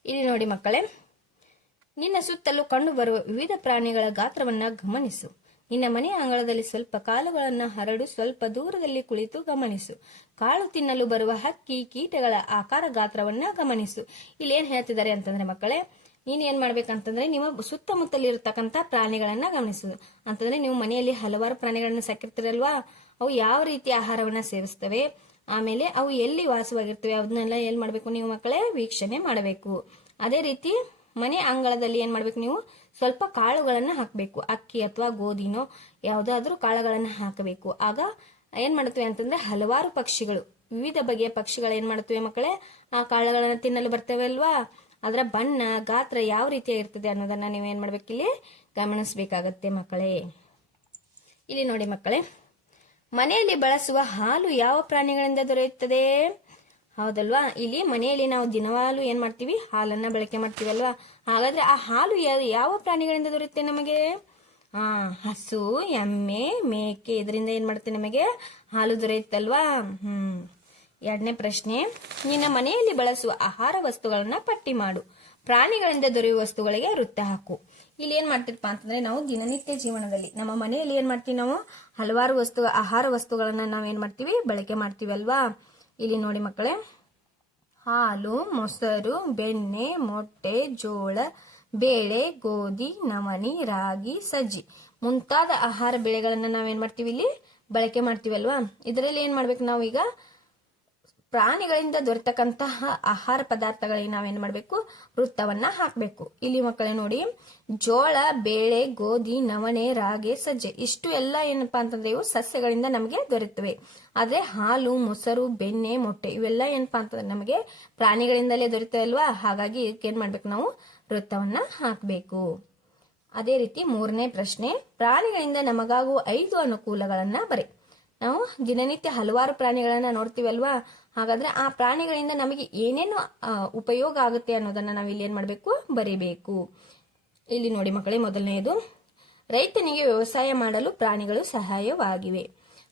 ಇಲ್ಲಿ ನೋಡಿ ಮಕ್ಕಳೇ, ನಿನ್ನ ಸುತ್ತಲೂ ಕಂಡುಬರುವ ವಿವಿಧ ಪ್ರಾಣಿಗಳ ಗಾತ್ರವನ್ನ ಗಮನಿಸು. ನಿನ್ನ ಮನೆಯ ಅಂಗಳದಲ್ಲಿ ಸ್ವಲ್ಪ ಕಾಲುಗಳನ್ನ ಹರಡು, ಸ್ವಲ್ಪ ದೂರದಲ್ಲಿ ಕುಳಿತು ಗಮನಿಸು. ಕಾಳು ತಿನ್ನಲು ಬರುವ ಹಕ್ಕಿ, ಕೀಟಗಳ ಆಕಾರ ಗಾತ್ರವನ್ನ ಗಮನಿಸು. ಇಲ್ಲಿ ಏನ್ ಹೇಳ್ತಿದ್ದಾರೆ ಅಂತಂದ್ರೆ ಮಕ್ಕಳೇ, ನೀನ್ ಏನ್ ಮಾಡ್ಬೇಕಂತಂದ್ರೆ ನಿಮ್ಮ ಸುತ್ತಮುತ್ತಲಿರತಕ್ಕಂತ ಪ್ರಾಣಿಗಳನ್ನ ಗಮನಿಸುದು ಅಂತಂದ್ರೆ ನೀವು ಮನೆಯಲ್ಲಿ ಹಲವಾರು ಪ್ರಾಣಿಗಳನ್ನ ಸಾಕಿರ್ತೀರಲ್ವಾ. ಅವು ಯಾವ ರೀತಿ ಆಹಾರವನ್ನ ಸೇವಿಸ್ತವೆ, ಆಮೇಲೆ ಅವು ಎಲ್ಲಿ ವಾಸವಾಗಿರ್ತವೆ, ಅದನ್ನೆಲ್ಲ ಏನ್ ಮಾಡ್ಬೇಕು ನೀವು ಮಕ್ಕಳೇ, ವೀಕ್ಷಣೆ ಮಾಡಬೇಕು. ಅದೇ ರೀತಿ ಮನೆ ಅಂಗಳದಲ್ಲಿ ಏನ್ ಮಾಡ್ಬೇಕು, ನೀವು ಸ್ವಲ್ಪ ಕಾಳುಗಳನ್ನ ಹಾಕಬೇಕು. ಅಕ್ಕಿ ಅಥವಾ ಗೋಧಿನೋ ಯಾವ್ದಾದ್ರೂ ಕಾಳುಗಳನ್ನ ಹಾಕಬೇಕು. ಆಗ ಏನ್ ಮಾಡುತ್ತವೆ ಅಂತಂದ್ರೆ ಹಲವಾರು ಪಕ್ಷಿಗಳು, ವಿವಿಧ ಬಗೆಯ ಪಕ್ಷಿಗಳು ಏನ್ ಮಾಡುತ್ತವೆ ಮಕ್ಕಳೇ, ಆ ಕಾಳುಗಳನ್ನ ತಿನ್ನಲು ಬರ್ತವೆ ಅಲ್ವಾ. ಅದರ ಬಣ್ಣ ಗಾತ್ರ ಯಾವ ರೀತಿಯಾಗಿರ್ತದೆ ಅನ್ನೋದನ್ನ ನೀವೇನ್ ಮಾಡ್ಬೇಕು, ಇಲ್ಲಿ ಗಮನಿಸಬೇಕಾಗತ್ತೆ ಮಕ್ಕಳೇ. ಇಲ್ಲಿ ನೋಡಿ ಮಕ್ಕಳೇ, ಮನೆಯಲ್ಲಿ ಬಳಸುವ ಹಾಲು ಯಾವ ಪ್ರಾಣಿಗಳಿಂದ ದೊರೆಯುತ್ತದೆ? ಹೌದಲ್ವಾ. ಇಲ್ಲಿ ಮನೆಯಲ್ಲಿ ನಾವು ದಿನವಾಲು ಏನ್ ಮಾಡ್ತೀವಿ, ಹಾಲನ್ನ ಬಳಕೆ ಮಾಡ್ತೀವಲ್ವಾ. ಹಾಗಾದ್ರೆ ಆ ಹಾಲು ಯಾವ ಪ್ರಾಣಿಗಳಿಂದ ದೊರೆಯುತ್ತೆ ನಮಗೆ? ಹಸು, ಎಮ್ಮೆ, ಮೇಕೆ, ಇದರಿಂದ ಏನ್ ಮಾಡುತ್ತೆ ನಮಗೆ ಹಾಲು ದೊರೆಯುತ್ತಲ್ವಾ. ಎರಡನೇ ಪ್ರಶ್ನೆ, ನಿನ್ನ ಮನೆಯಲ್ಲಿ ಬಳಸುವ ಆಹಾರ ವಸ್ತುಗಳನ್ನ ಪಟ್ಟಿ ಮಾಡು. ಪ್ರಾಣಿಗಳಿಂದ ದೊರೆಯುವ ವಸ್ತುಗಳಿಗೆ ವೃತ್ತ ಹಾಕು. ಇಲ್ಲಿ ಏನ್ ಮಾಡ್ತಿರಪ್ಪ ಅಂತಂದ್ರೆ, ನಾವು ದಿನನಿತ್ಯ ಜೀವನದಲ್ಲಿ ನಮ್ಮ ಮನೆಯಲ್ಲಿ ಏನ್ ಮಾಡ್ತೀವಿ, ನಾವು ಹಲವಾರು ಆಹಾರ ವಸ್ತುಗಳನ್ನ ನಾವ್ ಏನ್ ಮಾಡ್ತೀವಿ, ಬಳಕೆ ಮಾಡ್ತೀವಿ ಅಲ್ವಾ. ಇಲ್ಲಿ ನೋಡಿ ಮಕ್ಕಳೇ, ಹಾಲು, ಮೊಸರು, ಬೆಣ್ಣೆ, ಮೊಟ್ಟೆ, ಜೋಳ, ಬೇಳೆ, ಗೋಧಿ, ನವಣಿ, ರಾಗಿ, ಸಜ್ಜಿ ಮುಂತಾದ ಆಹಾರ ಬೆಳೆಗಳನ್ನ ನಾವೇನ್ ಮಾಡ್ತೀವಿ, ಇಲ್ಲಿ ಬಳಕೆ ಮಾಡ್ತೀವಲ್ವಾ. ಇದರಲ್ಲಿ ಏನ್ ಮಾಡ್ಬೇಕು, ನಾವು ಈಗ ಪ್ರಾಣಿಗಳಿಂದ ದೊರೆತಕ್ಕಂತಹ ಆಹಾರ ಪದಾರ್ಥಗಳಿಗೆ ನಾವೇನ್ ಮಾಡ್ಬೇಕು, ವೃತ್ತವನ್ನ ಹಾಕ್ಬೇಕು. ಇಲ್ಲಿ ಮಕ್ಕಳೇ ನೋಡಿ, ಜೋಳ, ಬೇಳೆ, ಗೋಧಿ, ನವಣೆ, ರಾಗಿ, ಸಜ್ಜೆ ಇಷ್ಟು ಎಲ್ಲ ಏನಪ್ಪಾ ಅಂತಂದ್ರೆ ಇವು ಸಸ್ಯಗಳಿಂದ ನಮಗೆ ದೊರೆಯುತ್ತವೆ. ಆದ್ರೆ ಹಾಲು, ಮೊಸರು, ಬೆಣ್ಣೆ, ಮೊಟ್ಟೆ ಇವೆಲ್ಲ ಏನಪ್ಪಾ ಅಂತಂದ್ರೆ ನಮಗೆ ಪ್ರಾಣಿಗಳಿಂದಲೇ ದೊರೆಯುತ್ತವೆ ಅಲ್ವಾ. ಹಾಗಾಗಿ ಇದಕ್ಕೆ ಏನ್ ಮಾಡ್ಬೇಕು, ನಾವು ವೃತ್ತವನ್ನ ಹಾಕ್ಬೇಕು. ಅದೇ ರೀತಿ ಮೂರನೇ ಪ್ರಶ್ನೆ, ಪ್ರಾಣಿಗಳಿಂದ ನಮಗಾಗುವ 5 ಅನುಕೂಲಗಳನ್ನ ಬರೆ. ನಾವು ದಿನನಿತ್ಯ ಹಲವಾರು ಪ್ರಾಣಿಗಳನ್ನ ನೋಡ್ತೀವಲ್ವಾ. ಹಾಗಾದ್ರೆ ಆ ಪ್ರಾಣಿಗಳಿಂದ ನಮಗೆ ಏನೇನು ಉಪಯೋಗ ಆಗುತ್ತೆ ಅನ್ನೋದನ್ನ ನಾವು ಇಲ್ಲಿ ಏನ್ ಮಾಡ್ಬೇಕು, ಬರಿಬೇಕು. ಇಲ್ಲಿ ನೋಡಿ ಮಕ್ಕಳೇ, ಮೊದಲನೆಯದು, ರೈತನಿಗೆ ವ್ಯವಸಾಯ ಮಾಡಲು ಪ್ರಾಣಿಗಳು ಸಹಾಯವಾಗಿವೆ.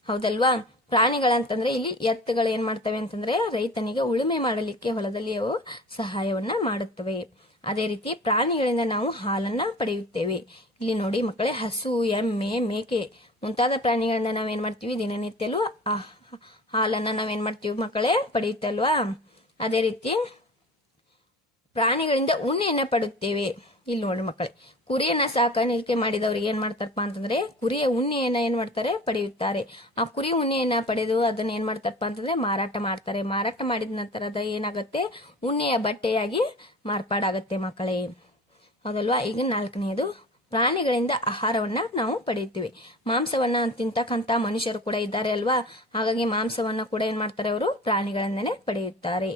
ಹೌದಲ್ವಾ. ಪ್ರಾಣಿಗಳಂತಂದ್ರೆ ಇಲ್ಲಿ ಎತ್ತುಗಳು ಏನ್ ಮಾಡ್ತವೆ ಅಂತಂದ್ರೆ ರೈತನಿಗೆ ಉಳುಮೆ ಮಾಡಲಿಕ್ಕೆ ಹೊಲದಲ್ಲಿ ಅವು ಸಹಾಯವನ್ನ ಮಾಡುತ್ತವೆ. ಅದೇ ರೀತಿ ಪ್ರಾಣಿಗಳಿಂದ ನಾವು ಹಾಲನ್ನ ಪಡೆಯುತ್ತೇವೆ. ಇಲ್ಲಿ ನೋಡಿ ಮಕ್ಕಳೇ, ಹಸು, ಎಮ್ಮೆ, ಮೇಕೆ ಮುಂತಾದ ಪ್ರಾಣಿಗಳಿಂದ ನಾವೇನ್ ಮಾಡ್ತೀವಿ, ದಿನನಿತ್ಯಲೂ ಹಾಲನ್ನ ನಾವೇನ್ ಮಾಡ್ತೀವಿ ಮಕ್ಕಳೇ, ಪಡೆಯುತ್ತಲ್ವಾ. ಅದೇ ರೀತಿ ಪ್ರಾಣಿಗಳಿಂದ ಉಣ್ಣೆಯನ್ನ ಪಡುತ್ತೇವೆ. ಇಲ್ಲಿ ನೋಡಿ ಮಕ್ಕಳೇ, ಕುರಿಯನ್ನ ಸಾಕಾಣಿಕೆ ಮಾಡಿದವರಿಗೆ ಏನ್ ಮಾಡ್ತಾರಪ್ಪ ಅಂತಂದ್ರೆ ಕುರಿಯ ಉಣ್ಣೆಯನ್ನ ಏನ್ ಮಾಡ್ತಾರೆ, ಪಡೆಯುತ್ತಾರೆ. ಆ ಕುರಿ ಉಣ್ಣೆಯನ್ನ ಪಡೆದು ಅದನ್ನ ಏನ್ ಮಾಡ್ತಾರಪ್ಪ ಅಂತಂದ್ರೆ ಮಾರಾಟ ಮಾಡ್ತಾರೆ. ಮಾರಾಟ ಮಾಡಿದ ನಂತರ ಅದ ಏನಾಗತ್ತೆ, ಉಣ್ಣೆಯ ಬಟ್ಟೆಯಾಗಿ ಮಾರ್ಪಾಡಾಗತ್ತೆ ಮಕ್ಕಳೇ. ಹೌದಲ್ವಾ. ಈಗ 4ನೇದು, ಪ್ರಾಣಿಗಳಿಂದ ಆಹಾರವನ್ನ ನಾವು ಪಡೆಯುತ್ತೇವೆ. ಮಾಂಸವನ್ನ ತಿಂತಕ್ಕಂತ ಮನುಷ್ಯರು ಕೂಡ ಇದ್ದಾರೆ ಅಲ್ವಾ. ಹಾಗಾಗಿ ಮಾಂಸವನ್ನ ಕೂಡ ಏನ್ ಮಾಡ್ತಾರೆ, ಅವರು ಪ್ರಾಣಿಗಳಿಂದನೇ ಪಡೆಯುತ್ತಾರೆ.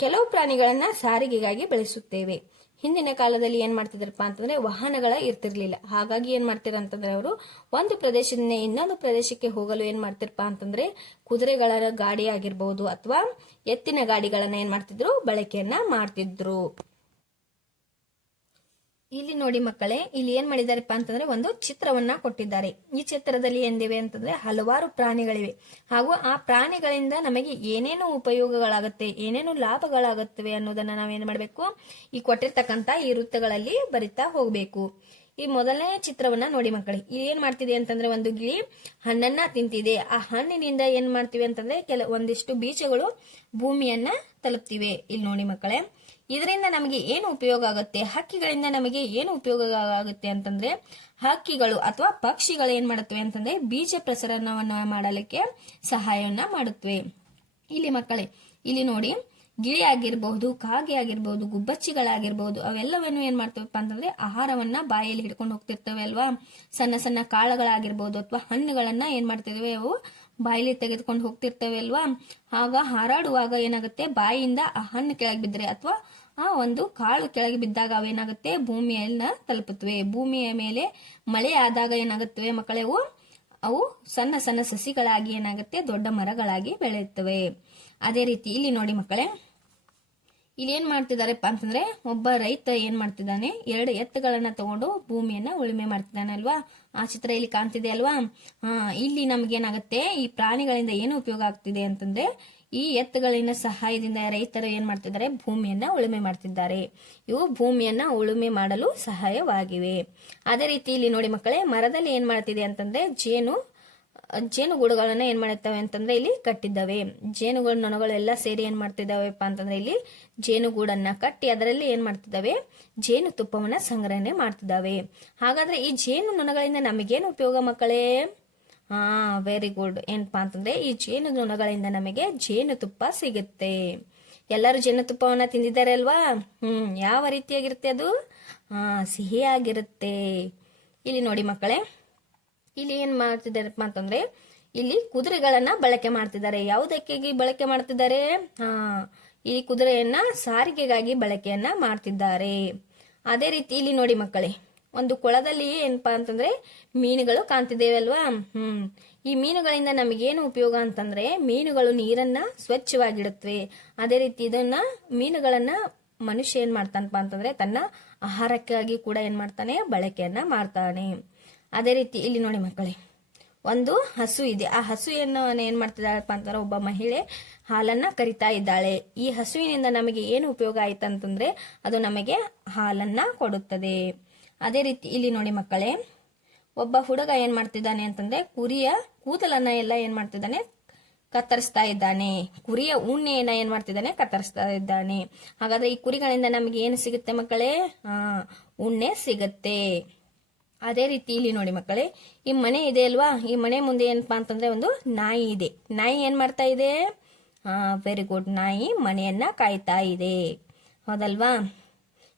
ಕೆಲವು ಪ್ರಾಣಿಗಳನ್ನ ಸಾರಿಗೆಗಾಗಿ ಬೆಳೆಸುತ್ತೇವೆ. ಹಿಂದಿನ ಕಾಲದಲ್ಲಿ ಏನ್ ಮಾಡ್ತಿದ್ರಪ್ಪ ಅಂತಂದ್ರೆ ವಾಹನಗಳ ಇರ್ತಿರ್ಲಿಲ್ಲ. ಹಾಗಾಗಿ ಏನ್ ಮಾಡ್ತಿರ ಅಂತಂದ್ರೆ ಅವರು ಒಂದು ಪ್ರದೇಶದಿಂದ ಇನ್ನೊಂದು ಪ್ರದೇಶಕ್ಕೆ ಹೋಗಲು ಏನ್ ಮಾಡ್ತಿರಪ್ಪ ಅಂತಂದ್ರೆ ಕುದುರೆಗಳ ಗಾಡಿ ಆಗಿರ್ಬಹುದು ಅಥವಾ ಎತ್ತಿನ ಗಾಡಿಗಳನ್ನ ಏನ್ ಮಾಡ್ತಿದ್ರು, ಬಳಕೆಯನ್ನ ಮಾಡ್ತಿದ್ರು. ಇಲ್ಲಿ ನೋಡಿ ಮಕ್ಕಳೇ, ಇಲ್ಲಿ ಏನ್ ಮಾಡಿದಾರಪ್ಪ ಅಂತಂದ್ರೆ ಒಂದು ಚಿತ್ರವನ್ನ ಕೊಟ್ಟಿದ್ದಾರೆ. ಈ ಚಿತ್ರದಲ್ಲಿ ಎಂದಿವೆ ಅಂತಂದ್ರೆ ಹಲವಾರು ಪ್ರಾಣಿಗಳಿವೆ ಹಾಗೂ ಆ ಪ್ರಾಣಿಗಳಿಂದ ನಮಗೆ ಏನೇನು ಉಪಯೋಗಗಳಾಗುತ್ತೆ, ಏನೇನು ಲಾಭಗಳಾಗುತ್ತವೆ ಅನ್ನೋದನ್ನ ನಾವೇನ್ ಮಾಡ್ಬೇಕು, ಈ ಕೊಟ್ಟಿರ್ತಕ್ಕಂತ ಈ ವೃತ್ತಗಳಲ್ಲಿ ಬರಿತಾ ಹೋಗ್ಬೇಕು. ಈ ಮೊದಲನೇ ಚಿತ್ರವನ್ನ ನೋಡಿ ಮಕ್ಕಳೇ, ಇಲ್ಲಿ ಏನ್ ಮಾಡ್ತಿದೆ ಅಂತಂದ್ರೆ ಒಂದು ಗಿಳಿ ಹಣ್ಣನ್ನ ತಿಂತಿದೆ. ಆ ಹಣ್ಣಿನಿಂದ ಏನ್ ಮಾಡ್ತೀವಿ ಅಂತಂದ್ರೆ ಒಂದಿಷ್ಟು ಬೀಜಗಳು ಭೂಮಿಯನ್ನ ತಲುಪ್ತಿವೆ. ಇಲ್ಲಿ ನೋಡಿ ಮಕ್ಕಳೇ, ಇದರಿಂದ ನಮಗೆ ಏನು ಉಪಯೋಗ ಆಗುತ್ತೆ, ಹಕ್ಕಿಗಳಿಂದ ನಮಗೆ ಏನು ಉಪಯೋಗ ಆಗುತ್ತೆ ಅಂತಂದ್ರೆ ಹಕ್ಕಿಗಳು ಅಥವಾ ಪಕ್ಷಿಗಳು ಏನ್ ಮಾಡುತ್ತವೆ ಅಂತಂದ್ರೆ ಬೀಜ ಪ್ರಸರಣವನ್ನ ಮಾಡಲಿಕ್ಕೆ ಸಹಾಯವನ್ನ ಮಾಡುತ್ತವೆ. ಇಲ್ಲಿ ಮಕ್ಕಳೇ, ಇಲ್ಲಿ ನೋಡಿ ಗಿಳಿ ಆಗಿರ್ಬಹುದು, ಕಾಗೆ ಆಗಿರ್ಬಹುದು, ಗುಬ್ಬಚ್ಚಿಗಳಾಗಿರ್ಬಹುದು ಅವೆಲ್ಲವನ್ನು ಏನ್ ಮಾಡ್ತವಪ್ಪ ಅಂತಂದ್ರೆ ಆಹಾರವನ್ನ ಬಾಯಲ್ಲಿ ಹಿಡ್ಕೊಂಡು ಹೋಗ್ತಿರ್ತವೆ ಅಲ್ವಾ. ಸಣ್ಣ ಸಣ್ಣ ಕಾಳುಗಳಾಗಿರ್ಬಹುದು ಅಥವಾ ಹಣ್ಣುಗಳನ್ನ ಏನ್ ಮಾಡ್ತಿರ್ತವೆ, ಅವು ಬಾಯಿಲಿ ತೆಗೆದುಕೊಂಡು ಹೋಗ್ತಿರ್ತವೆ ಅಲ್ವಾ. ಆಗ ಹಾರಾಡುವಾಗ ಏನಾಗುತ್ತೆ, ಬಾಯಿಯಿಂದ ಆ ಹಣ್ಣು ಕೆಳಗೆ ಬಿದ್ದರೆ ಅಥವಾ ಆ ಒಂದು ಕಾಳು ಕೆಳಗೆ ಬಿದ್ದಾಗ ಅವೇನಾಗುತ್ತೆ, ಭೂಮಿಯನ್ನ ತಲುಪುತ್ತವೆ. ಭೂಮಿಯ ಮೇಲೆ ಮಳೆ ಆದಾಗ ಏನಾಗುತ್ತವೆ ಮಕ್ಕಳೇ, ಅವು ಸಣ್ಣ ಸಣ್ಣ ಸಸಿಗಳಾಗಿ ಏನಾಗುತ್ತೆ, ದೊಡ್ಡ ಮರಗಳಾಗಿ ಬೆಳೆಯುತ್ತವೆ. ಅದೇ ರೀತಿ ಇಲ್ಲಿ ನೋಡಿ ಮಕ್ಕಳೇ, ಇಲ್ಲಿ ಏನ್ ಮಾಡ್ತಿದಾರೆಪ್ಪ ಅಂತಂದ್ರೆ ಒಬ್ಬ ರೈತ ಏನ್ ಮಾಡ್ತಿದ್ದಾನೆ, 2 ಎತ್ತುಗಳನ್ನ ತಗೊಂಡು ಭೂಮಿಯನ್ನ ಉಳುಮೆ ಮಾಡ್ತಿದ್ದಾನೆ ಅಲ್ವಾ. ಆ ಚಿತ್ರ ಇಲ್ಲಿ ಕಾಣ್ತಿದೆ ಅಲ್ವಾ. ಇಲ್ಲಿ ನಮ್ಗೇನಾಗತ್ತೆ, ಈ ಪ್ರಾಣಿಗಳಿಂದ ಏನು ಉಪಯೋಗ ಆಗ್ತಿದೆ ಅಂತಂದ್ರೆ ಈ ಎತ್ತುಗಳಿನ ಸಹಾಯದಿಂದ ರೈತರು ಏನ್ ಮಾಡ್ತಿದ್ದಾರೆ, ಭೂಮಿಯನ್ನ ಉಳುಮೆ ಮಾಡ್ತಿದ್ದಾರೆ. ಇವು ಭೂಮಿಯನ್ನ ಉಳುಮೆ ಮಾಡಲು ಸಹಾಯವಾಗಿವೆ. ಅದೇ ರೀತಿ ಇಲ್ಲಿ ನೋಡಿ ಮಕ್ಕಳೇ, ಮರದಲ್ಲಿ ಏನ್ ಮಾಡ್ತಿದೆ ಅಂತಂದ್ರೆ ಜೇನುಗೂಡುಗಳನ್ನ ಏನ್ ಮಾಡುತ್ತವೆ ಅಂತಂದ್ರೆ ಇಲ್ಲಿ ಕಟ್ಟಿದ್ದಾವೆ. ಜೇನುಗಳು ನೊಣಗಳೆಲ್ಲ ಸೇರಿ ಏನ್ ಮಾಡ್ತಿದ್ದಾವೆಪ್ಪ ಅಂತಂದ್ರೆ ಇಲ್ಲಿ ಜೇನುಗೂಡನ್ನ ಕಟ್ಟಿ ಅದರಲ್ಲಿ ಏನ್ ಮಾಡ್ತಿದ್ದಾವೆ, ಜೇನು ತುಪ್ಪವನ್ನ ಸಂಗ್ರಹಣೆ ಮಾಡ್ತಿದ್ದಾವೆ. ಹಾಗಾದ್ರೆ ಈ ಜೇನು ನೊಣಗಳಿಂದ ನಮಗೇನು ಉಪಯೋಗ ಮಕ್ಕಳೇ? Very good. ಏನಪ್ಪಾ ಅಂತಂದ್ರೆ ಈ ಜೇನು ನೊಣಗಳಿಂದ ನಮಗೆ ಜೇನು ತುಪ್ಪ ಸಿಗುತ್ತೆ. ಎಲ್ಲರೂ ಜೇನು ತುಪ್ಪವನ್ನ ತಿಂದಿದ್ದಾರೆ ಅಲ್ವಾ. ಯಾವ ರೀತಿಯಾಗಿರುತ್ತೆ ಅದು? ಸಿಹಿಯಾಗಿರುತ್ತೆ. ಇಲ್ಲಿ ನೋಡಿ ಮಕ್ಕಳೇ, ಇಲ್ಲಿ ಏನ್ ಮಾಡ್ತಿದ್ದಾರಪ್ಪ ಅಂತಂದ್ರೆ ಇಲ್ಲಿ ಕುದುರೆಗಳನ್ನ ಬಳಕೆ ಮಾಡ್ತಿದ್ದಾರೆ. ಯಾವುದಕ್ಕಾಗಿ ಬಳಕೆ ಮಾಡ್ತಿದ್ದಾರೆ? ಈ ಕುದುರೆಯನ್ನ ಸಾರಿಗೆಗಾಗಿ ಬಳಕೆಯನ್ನ ಮಾಡ್ತಿದ್ದಾರೆ. ಅದೇ ರೀತಿ ಇಲ್ಲಿ ನೋಡಿ ಮಕ್ಕಳೇ, ಒಂದು ಕೊಳದಲ್ಲಿ ಏನಪ್ಪಾ ಅಂತಂದ್ರೆ ಮೀನುಗಳು ಕಾಣ್ತಿದ್ದೇವೆ ಅಲ್ವಾ. ಈ ಮೀನುಗಳಿಂದ ನಮಗೇನು ಉಪಯೋಗ ಅಂತಂದ್ರೆ ಮೀನುಗಳು ನೀರನ್ನ ಸ್ವಚ್ಛವಾಗಿಡುತ್ತವೆ. ಅದೇ ರೀತಿ ಇದನ್ನ ಮೀನುಗಳನ್ನ ಮನುಷ್ಯ ಏನ್ ಮಾಡ್ತಾನಪ್ಪ ಅಂತಂದ್ರೆ ತನ್ನ ಆಹಾರಕ್ಕಾಗಿ ಕೂಡ ಏನ್ ಮಾಡ್ತಾನೆ, ಬಳಕೆಯನ್ನ ಮಾಡ್ತಾನೆ. ಅದೇ ರೀತಿ ಇಲ್ಲಿ ನೋಡಿ ಮಕ್ಕಳೇ, ಒಂದು ಹಸು ಇದೆ. ಆ ಹಸು ಏನ್ ಮಾಡ್ತಿದ್ದಾಳಪ್ಪ ಅಂತಂದ್ರೆ ಒಬ್ಬ ಮಹಿಳೆ ಹಾಲನ್ನ ಕರಿತಾ ಇದ್ದಾಳೆ. ಈ ಹಸುವಿನಿಂದ ನಮಗೆ ಏನು ಉಪಯೋಗ ಆಯ್ತಂತಂದ್ರೆ ಅದು ನಮಗೆ ಹಾಲನ್ನ ಕೊಡುತ್ತದೆ. ಅದೇ ರೀತಿ ಇಲ್ಲಿ ನೋಡಿ ಮಕ್ಕಳೇ, ಒಬ್ಬ ಹುಡುಗ ಏನ್ ಮಾಡ್ತಿದ್ದಾನೆ ಅಂತಂದ್ರೆ ಕುರಿಯ ಕೂದಲನ್ನ ಎಲ್ಲ ಏನ್ ಮಾಡ್ತಿದ್ದಾನೆ, ಕತ್ತರಿಸ್ತಾ ಇದ್ದಾನೆ. ಕುರಿಯ ಉಣ್ಣೆಯನ್ನ ಏನ್ ಮಾಡ್ತಿದ್ದಾನೆ, ಕತ್ತರಿಸ್ತಾ ಇದ್ದಾನೆ. ಹಾಗಾದ್ರೆ ಈ ಕುರಿಗಳಿಂದ ನಮಗೆ ಏನು ಸಿಗುತ್ತೆ ಮಕ್ಕಳೇ? ಉಣ್ಣೆ ಸಿಗುತ್ತೆ. ಅದೇ ರೀತಿ ಇಲ್ಲಿ ನೋಡಿ ಮಕ್ಕಳೇ, ಈ ಮನೆ ಇದೆ ಅಲ್ವಾ, ಈ ಮನೆ ಮುಂದೆ ಏನಪ್ಪಾ ಅಂತಂದ್ರೆ ಒಂದು ನಾಯಿ ಇದೆ. ನಾಯಿ ಏನ್ ಮಾಡ್ತಾ ಇದೆ? ವೆರಿ ಗುಡ್, ನಾಯಿ ಮನೆಯನ್ನ ಕಾಯ್ತಾ ಇದೆ. ಹೌದಲ್ವಾ?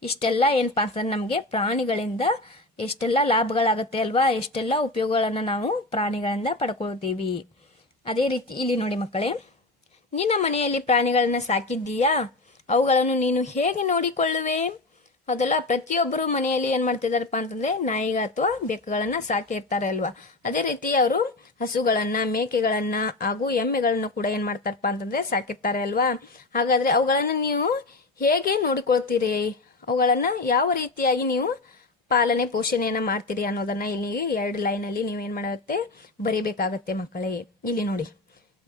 ಇಷ್ಟೆಲ್ಲ ಏನಪ್ಪಾ ಅಂತಂದ್ರೆ ನಮ್ಗೆ ಪ್ರಾಣಿಗಳಿಂದ ಎಷ್ಟೆಲ್ಲ ಲಾಭಗಳಾಗತ್ತೆ ಅಲ್ವಾ, ಎಷ್ಟೆಲ್ಲ ಉಪಯೋಗಗಳನ್ನ ನಾವು ಪ್ರಾಣಿಗಳಿಂದ ಪಡ್ಕೊಳ್ತೀವಿ. ಅದೇ ರೀತಿ ಇಲ್ಲಿ ನೋಡಿ ಮಕ್ಕಳೇ, ನಿನ್ನ ಮನೆಯಲ್ಲಿ ಪ್ರಾಣಿಗಳನ್ನ ಸಾಕಿದ್ದೀಯಾ? ಅವುಗಳನ್ನು ನೀನು ಹೇಗೆ ನೋಡಿಕೊಳ್ಳುವೆ? ಹೌದಲ್ಲ, ಪ್ರತಿಯೊಬ್ಬರು ಮನೆಯಲ್ಲಿ ಏನ್ ಮಾಡ್ತಿದಾರಪ್ಪ ಅಂತಂದ್ರೆ ನಾಯಿಗ ಅಥವಾ ಬೆಕ್ಕುಗಳನ್ನ ಸಾಕಿರ್ತಾರೆ ಅಲ್ವಾ. ಅದೇ ರೀತಿ ಅವರು ಹಸುಗಳನ್ನ, ಮೇಕೆಗಳನ್ನ ಹಾಗೂ ಎಮ್ಮೆಗಳನ್ನ ಕೂಡ ಏನ್ ಮಾಡ್ತಾರಪ್ಪ ಅಂತಂದ್ರೆ ಸಾಕಿರ್ತಾರೆ ಅಲ್ವಾ. ಹಾಗಾದ್ರೆ ಅವುಗಳನ್ನ ನೀವು ಹೇಗೆ ನೋಡಿಕೊಳ್ತೀರಿ? ಅವುಗಳನ್ನ ಯಾವ ರೀತಿಯಾಗಿ ನೀವು ಪಾಲನೆ ಪೋಷಣೆಯನ್ನ ಮಾಡ್ತೀರಿ ಅನ್ನೋದನ್ನ ಇಲ್ಲಿ 2 ಲೈನಲ್ಲಿ ನೀವೇನ್ ಮಾಡುತ್ತೆ, ಬರಿಬೇಕಾಗತ್ತೆ ಮಕ್ಕಳೇ. ಇಲ್ಲಿ ನೋಡಿ,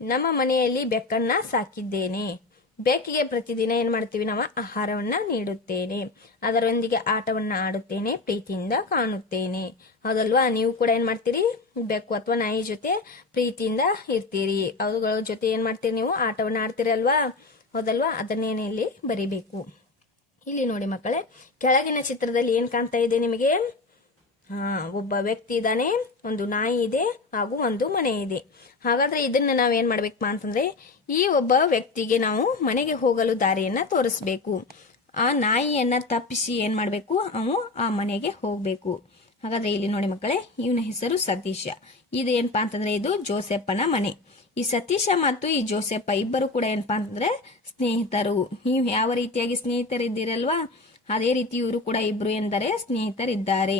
ನಮ್ಮ ಮನೆಯಲ್ಲಿ ಬೆಕ್ಕನ್ನ ಸಾಕಿದ್ದೇನೆ. ಬೆಕ್ಕಿಗೆ ಪ್ರತಿದಿನ ಏನ್ ಮಾಡ್ತೀವಿ, ನಾವು ಆಹಾರವನ್ನ ನೀಡುತ್ತೇನೆ. ಅದರೊಂದಿಗೆ ಆಟವನ್ನ ಆಡುತ್ತೇನೆ, ಪ್ರೀತಿಯಿಂದ ಕಾಣುತ್ತೇನೆ. ಹೌದಲ್ವಾ? ನೀವು ಕೂಡ ಏನ್ ಮಾಡ್ತೀರಿ, ಬೆಕ್ಕು ಅಥವಾ ನಾಯಿ ಜೊತೆ ಪ್ರೀತಿಯಿಂದ ಇರ್ತೀರಿ. ಅವುಗಳ ಜೊತೆ ಏನ್ ಮಾಡ್ತೀರಿ, ನೀವು ಆಟವನ್ನ ಆಡ್ತೀರಿ ಅಲ್ವಾ. ಹೌದಲ್ವಾ? ಅದನ್ನೇನೆ ಇಲ್ಲಿ ಬರಿಬೇಕು. ಇಲ್ಲಿ ನೋಡಿ ಮಕ್ಕಳೇ, ಕೆಳಗಿನ ಚಿತ್ರದಲ್ಲಿ ಏನ್ ಕಾಣ್ತಾ ಇದೆ ನಿಮಗೆ? ಒಬ್ಬ ವ್ಯಕ್ತಿ ಇದ್ದಾನೆ, ಒಂದು ನಾಯಿ ಇದೆ ಹಾಗೂ ಒಂದು ಮನೆ ಇದೆ. ಹಾಗಾದ್ರೆ ಇದನ್ನ ನಾವೇನ್ ಮಾಡ್ಬೇಕಪ್ಪ ಅಂತಂದ್ರೆ ಈ ಒಬ್ಬ ವ್ಯಕ್ತಿಗೆ ನಾವು ಮನೆಗೆ ಹೋಗಲು ದಾರಿಯನ್ನ ತೋರಿಸ್ಬೇಕು. ಆ ನಾಯಿಯನ್ನ ತಪ್ಪಿಸಿ ಏನ್ ಮಾಡ್ಬೇಕು, ಅವನು ಆ ಮನೆಗೆ ಹೋಗ್ಬೇಕು. ಹಾಗಾದ್ರೆ ಇಲ್ಲಿ ನೋಡಿ ಮಕ್ಕಳೇ, ಇವನ ಹೆಸರು ಸತೀಶ. ಇದು ಏನಪ್ಪಾ ಅಂತಂದ್ರೆ ಇದು ಜೋಸೆಪ್ಪನ ಮನೆ. ಈ ಸತೀಶ ಮತ್ತು ಈ ಜೋಸೆಪ್ಪ ಇಬ್ಬರು ಕೂಡ ಏನಪ್ಪಾ ಅಂತಂದ್ರೆ ಸ್ನೇಹಿತರು. ನೀವು ಯಾವ ರೀತಿಯಾಗಿ ಸ್ನೇಹಿತರಿದ್ದೀರಲ್ವಾ, ಅದೇ ರೀತಿ ಇವರು ಕೂಡ ಇಬ್ರು ಎಂದರೆ ಸ್ನೇಹಿತರಿದ್ದಾರೆ.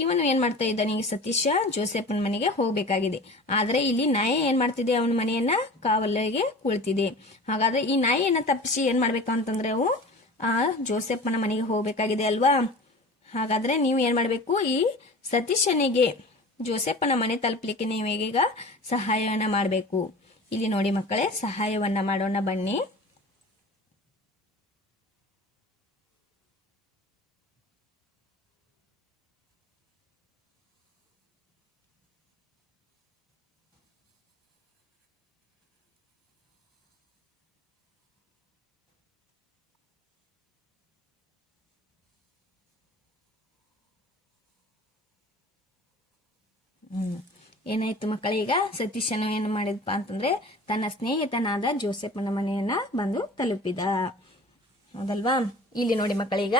ಇವನು ಏನ್ ಮಾಡ್ತಾ ಇದ್ದಾನೆ, ಈ ಸತೀಶ ಜೋಸೆಪ್ಪನ ಮನೆಗೆ ಹೋಗ್ಬೇಕಾಗಿದೆ. ಆದ್ರೆ ಇಲ್ಲಿ ನಾಯಿ ಏನ್ ಮಾಡ್ತಿದೆ, ಅವನ ಮನೆಯನ್ನ ಕಾವಲಿಗೆ ಕುಳಿತಿದೆ. ಹಾಗಾದ್ರೆ ಈ ನಾಯಿಯನ್ನ ತಪ್ಪಿಸಿ ಏನ್ ಮಾಡ್ಬೇಕು ಅಂತಂದ್ರೆ ಅವು ಆ ಜೋಸೆಪ್ಪನ ಮನೆಗೆ ಹೋಗ್ಬೇಕಾಗಿದೆ ಅಲ್ವಾ. ಹಾಗಾದ್ರೆ ನೀವು ಏನ್ ಮಾಡ್ಬೇಕು, ಈ ಸತೀಶನಿಗೆ ಜೋಸೆಪ್ಪನ ಮನೆ ತಲುಪಲಿಕ್ಕೆ ನೀವೀಗ ಸಹಾಯವನ್ನ ಮಾಡಬೇಕು. ಇಲ್ಲಿ ನೋಡಿ ಮಕ್ಕಳೇ, ಸಹಾಯವನ್ನ ಮಾಡೋಣ ಬನ್ನಿ. ಏನಾಯ್ತು ಮಕ್ಕಳೇ, ಈಗ ಸತೀಶನು ಏನು ಮಾಡಿದಪ್ಪ ಅಂತಂದ್ರೆ ತನ್ನ ಸ್ನೇಹಿತನಾದ ಜೋಸೆಫ್ನ ಮನೆಯನ್ನ ಬಂದು ತಲುಪಿದ. ಹೌದಲ್ವಾ? ಇಲ್ಲಿ ನೋಡಿ ಮಕ್ಕಳೀಗ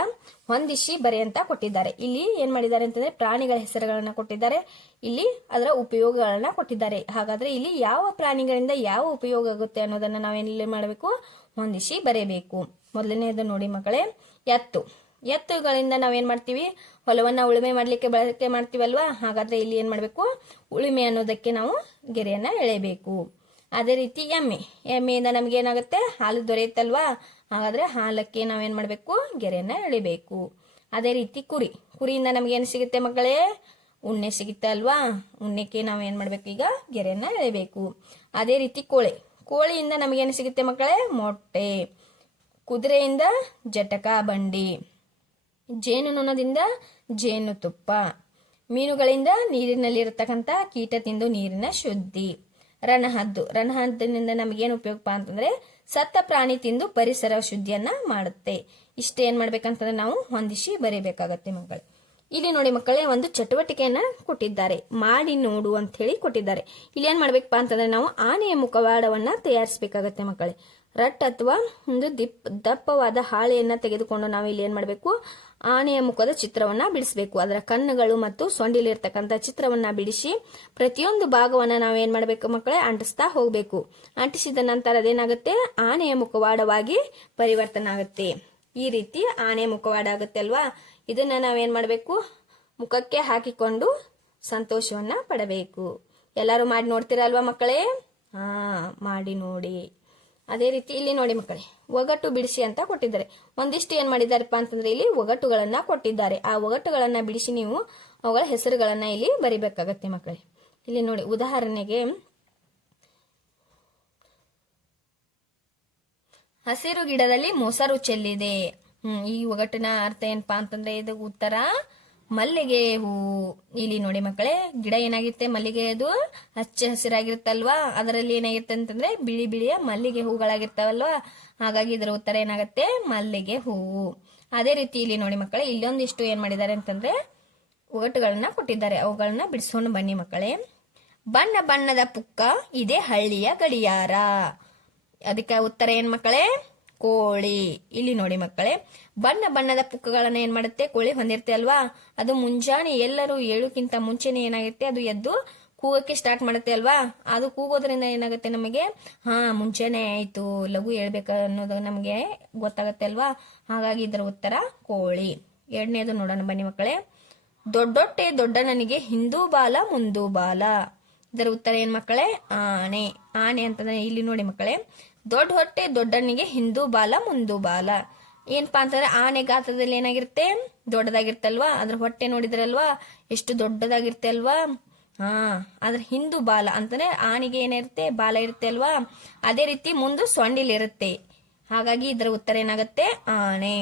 ಹೊಂದಿಸಿ ಬರೆ ಅಂತ ಕೊಟ್ಟಿದ್ದಾರೆ. ಇಲ್ಲಿ ಏನ್ ಮಾಡಿದ್ದಾರೆ ಅಂತಂದ್ರೆ ಪ್ರಾಣಿಗಳ ಹೆಸರುಗಳನ್ನ ಕೊಟ್ಟಿದ್ದಾರೆ, ಇಲ್ಲಿ ಅದರ ಉಪಯೋಗಗಳನ್ನ ಕೊಟ್ಟಿದ್ದಾರೆ. ಹಾಗಾದ್ರೆ ಇಲ್ಲಿ ಯಾವ ಪ್ರಾಣಿಗಳಿಂದ ಯಾವ ಉಪಯೋಗ ಆಗುತ್ತೆ ಅನ್ನೋದನ್ನ ನಾವೇನಿಲ್ಲಿ ಮಾಡಬೇಕು, ಹೊಂದಿಸಿ ಬರೆಯಬೇಕು. ಮೊದಲನೇದು ನೋಡಿ ಮಕ್ಕಳೇ, ಎತ್ತುಗಳಿಂದ ನಾವೇನ್ ಮಾಡ್ತೀವಿ, ಹೊಲವನ್ನ ಉಳುಮೆ ಮಾಡ್ಲಿಕ್ಕೆ ಬಳಕೆ ಮಾಡ್ತೀವಲ್ವಾ. ಹಾಗಾದ್ರೆ ಇಲ್ಲಿ ಏನ್ ಮಾಡ್ಬೇಕು, ಉಳುಮೆ ಅನ್ನೋದಕ್ಕೆ ನಾವು ಗೆರೆಯನ್ನ ಎಳೆಯಬೇಕು. ಅದೇ ರೀತಿ ಎಮ್ಮೆಯಿಂದ ನಮ್ಗೆ ಏನಾಗುತ್ತೆ, ಹಾಲು ದೊರೆಯುತ್ತಲ್ವಾ. ಹಾಗಾದ್ರೆ ಹಾಲಕ್ಕೆ ನಾವೇನ್ ಮಾಡ್ಬೇಕು, ಗೆರೆಯನ್ನ ಎಳಿಬೇಕು. ಅದೇ ರೀತಿ ಕುರಿಯಿಂದ ನಮ್ಗೆ ಏನ್ ಸಿಗುತ್ತೆ ಮಕ್ಕಳೇ, ಉಣ್ಣೆ ಸಿಗುತ್ತೆ ಅಲ್ವಾ. ಉಣ್ಣೆಕ್ಕೆ ನಾವೇನ್ ಮಾಡ್ಬೇಕು, ಈಗ ಗೆರೆಯನ್ನ ಎಳಿಬೇಕು. ಅದೇ ರೀತಿ ಕೋಳಿಯಿಂದ ನಮ್ಗೇನು ಸಿಗುತ್ತೆ ಮಕ್ಕಳೇ, ಮೊಟ್ಟೆ. ಕುದುರೆಯಿಂದ ಜಟಕ ಬಂಡಿ. ಜೇನುನೊಣದಿಂದ ಜೇನುತುಪ್ಪ. ಮೀನುಗಳಿಂದ ನೀರಿನಲ್ಲಿರತಕ್ಕಂತ ಕೀಟ ತಿಂದು ನೀರಿನ ಶುದ್ಧಿ. ರಣಹದ್ದಿನಿಂದ ನಮಗೇನು ಉಪಯೋಗಪ್ಪ ಅಂತಂದ್ರೆ ಸತ್ತ ಪ್ರಾಣಿ ತಿಂದು ಪರಿಸರ ಶುದ್ಧಿಯನ್ನ ಮಾಡುತ್ತೆ. ಇಷ್ಟೇ ಏನ್ ಮಾಡ್ಬೇಕಂತಂದ್ರೆ ನಾವು ಹೊಂದಿಸಿ ಬರೀಬೇಕಾಗತ್ತೆ ಮಕ್ಕಳೇ. ಇಲ್ಲಿ ನೋಡಿ ಮಕ್ಕಳೇ, ಒಂದು ಚಟುವಟಿಕೆಯನ್ನ ಕೊಟ್ಟಿದ್ದಾರೆ, ಮಾಡಿ ನೋಡು ಅಂತ ಹೇಳಿ ಕೊಟ್ಟಿದ್ದಾರೆ. ಇಲ್ಲಿ ಏನ್ ಮಾಡ್ಬೇಕಪ್ಪ ಅಂತಂದ್ರೆ ನಾವು ಆನೆಯ ಮುಖವಾಡವನ್ನ ತಯಾರಿಸಬೇಕಾಗತ್ತೆ ಮಕ್ಕಳೇ. ರಟ್ ಅಥವಾ ಒಂದು ದಪ್ಪವಾದ ಹಾಳೆಯನ್ನ ತೆಗೆದುಕೊಂಡು ನಾವು ಇಲ್ಲಿ ಏನ್ ಮಾಡಬೇಕು, ಆನೆಯ ಮುಖದ ಚಿತ್ರವನ್ನ ಬಿಡಿಸಬೇಕು. ಅದರ ಕಣ್ಣುಗಳು ಮತ್ತು ಸೊಂಡಿಲಿರ್ತಕ್ಕಂಥ ಚಿತ್ರವನ್ನ ಬಿಡಿಸಿ ಪ್ರತಿಯೊಂದು ಭಾಗವನ್ನ ನಾವು ಏನ್ ಮಾಡಬೇಕು ಮಕ್ಕಳೇ, ಅಂಟಿಸ್ತಾ ಹೋಗ್ಬೇಕು. ಅಂಟಿಸಿದ ನಂತರ ಅದೇನಾಗುತ್ತೆ, ಆನೆಯ ಮುಖವಾಡವಾಗಿ ಪರಿವರ್ತನೆ ಆಗುತ್ತೆ. ಈ ರೀತಿ ಆನೆಯ ಮುಖವಾಡ ಆಗುತ್ತೆ ಅಲ್ವಾ. ಇದನ್ನ ನಾವೇನ್ ಮಾಡಬೇಕು, ಮುಖಕ್ಕೆ ಹಾಕಿಕೊಂಡು ಸಂತೋಷವನ್ನ ಪಡಬೇಕು. ಎಲ್ಲರೂ ಮಾಡಿ ನೋಡ್ತೀರಾ ಅಲ್ವಾ ಮಕ್ಕಳೇ? ಮಾಡಿ ನೋಡಿ. ಅದೇ ರೀತಿ ಇಲ್ಲಿ ನೋಡಿ ಮಕ್ಕಳೇ, ಒಗಟು ಬಿಡಿಸಿ ಅಂತ ಕೊಟ್ಟಿದ್ದಾರೆ. ಒಂದಿಷ್ಟು ಏನ್ ಮಾಡಿದಾರಪ್ಪ ಅಂತಂದ್ರೆ ಇಲ್ಲಿ ಒಗಟುಗಳನ್ನ ಕೊಟ್ಟಿದ್ದಾರೆ. ಆ ಒಗಟುಗಳನ್ನ ಬಿಡಿಸಿ ನೀವು ಅವುಗಳ ಹೆಸರುಗಳನ್ನ ಇಲ್ಲಿ ಬರಿಬೇಕಾಗತ್ತೆ ಮಕ್ಕಳೇ. ಇಲ್ಲಿ ನೋಡಿ, ಉದಾಹರಣೆಗೆ ಹಸಿರು ಗಿಡದಲ್ಲಿ ಮೊಸರು ಚೆಲ್ಲಿದೆ. ಈ ಒಗಟಿನ ಅರ್ಥ ಏನಪ್ಪಾ ಅಂತಂದ್ರೆ ಇದು ಉತ್ತರ ಮಲ್ಲಿಗೆ ಹೂವು. ಇಲ್ಲಿ ನೋಡಿ ಮಕ್ಕಳೇ, ಗಿಡ ಏನಾಗಿರುತ್ತೆ, ಮಲ್ಲಿಗೆ ಅದು ಹಚ್ಚ ಹಸಿರಾಗಿರುತ್ತಲ್ವಾ, ಅದರಲ್ಲಿ ಏನಾಗಿರುತ್ತೆ ಅಂತಂದ್ರೆ ಬಿಳಿ ಬಿಳಿಯ ಮಲ್ಲಿಗೆ ಹೂಗಳಾಗಿರ್ತಾವಲ್ವಾ, ಹಾಗಾಗಿ ಇದರ ಉತ್ತರ ಏನಾಗುತ್ತೆ, ಮಲ್ಲಿಗೆ ಹೂವು. ಅದೇ ರೀತಿ ಇಲ್ಲಿ ನೋಡಿ ಮಕ್ಕಳೇ, ಇಲ್ಲೊಂದಿಷ್ಟು ಏನ್ ಮಾಡಿದ್ದಾರೆ ಅಂತಂದ್ರೆ ಒಗಟುಗಳನ್ನ ಕೊಟ್ಟಿದ್ದಾರೆ. ಅವುಗಳನ್ನ ಬಿಡಿಸ್ಕೊಂಡು ಬನ್ನಿ ಮಕ್ಕಳೇ. ಬಣ್ಣ ಬಣ್ಣದ ಪುಕ್ಕ ಇದೆ ಹಳ್ಳಿಯ ಗಡಿಯಾರ. ಅದಕ್ಕೆ ಉತ್ತರ ಏನ್ ಮಕ್ಕಳೇ, ಕೋಳಿ. ಇಲ್ಲಿ ನೋಡಿ ಮಕ್ಕಳೇ, ಬಣ್ಣ ಬಣ್ಣದ ಪುಕ್ಕಗಳನ್ನ ಏನ್ ಮಾಡುತ್ತೆ, ಕೋಳಿ ಹೊಂದಿರುತ್ತೆ ಅಲ್ವಾ. ಅದು ಮುಂಜಾನೆ ಎಲ್ಲರೂ ಏಳಕ್ಕಿಂತ ಮುಂಚೆನೆ ಏನಾಗುತ್ತೆ, ಅದು ಎದ್ದು ಕೂಗಕ್ಕೆ ಸ್ಟಾರ್ಟ್ ಮಾಡುತ್ತೆ ಅಲ್ವಾ. ಅದು ಕೂಗೋದ್ರಿಂದ ಏನಾಗುತ್ತೆ, ನಮಗೆ ಮುಂಚೆನೆ ಆಯ್ತು, ಲಘು ಹೇಳ್ಬೇಕು ಅನ್ನೋದು ನಮಗೆ ಗೊತ್ತಾಗುತ್ತೆ ಅಲ್ವಾ. ಹಾಗಾಗಿ ಇದರ ಉತ್ತರ ಕೋಳಿ. ಎರಡನೇದು ನೋಡೋಣ ಬನ್ನಿ ಮಕ್ಕಳೇ. ದೊಡ್ಡೊಟ್ಟೆ ದೊಡ್ಡಣ್ಣನಿಗೆ ಹಿಂದೂ ಬಾಲ ಮುಂದೂ ಬಾಲ. ಇದರ ಉತ್ತರ ಏನ್ ಮಕ್ಕಳೇ, ಆನೆ. ಆನೆ ಅಂತಂದ್ರೆ ಇಲ್ಲಿ ನೋಡಿ ಮಕ್ಕಳೇ, ದೊಡ್ಡ ಹೊಟ್ಟೆ ದೊಡ್ಡಣ್ಣಿಗೆ ಹಿಂದೂ ಬಾಲ ಮುಂದೂ ಬಾಲ. ಏನಪ್ಪಾ ಅಂತಂದ್ರೆ ಆನೆ ಗಾತ್ರದಲ್ಲಿ ಏನಾಗಿರುತ್ತೆ, ದೊಡ್ಡದಾಗಿರ್ತಲ್ವಾ. ಅದ್ರ ಹೊಟ್ಟೆ ನೋಡಿದ್ರಲ್ವಾ ಎಷ್ಟು ದೊಡ್ಡದಾಗಿರುತ್ತೆ ಅಲ್ವಾ. ಅದ್ರ ಹಿಂದೂ ಬಾಲ ಅಂತಂದ್ರೆ ಆನೆಗೆ ಏನಿರುತ್ತೆ, ಬಾಲ ಇರುತ್ತೆ ಅಲ್ವಾ. ಅದೇ ರೀತಿ ಮುಂದೆ ಸೊಂಡಿಲಿರುತ್ತೆ. ಹಾಗಾಗಿ ಇದರ ಉತ್ತರ ಏನಾಗುತ್ತೆ, ಆನೆ.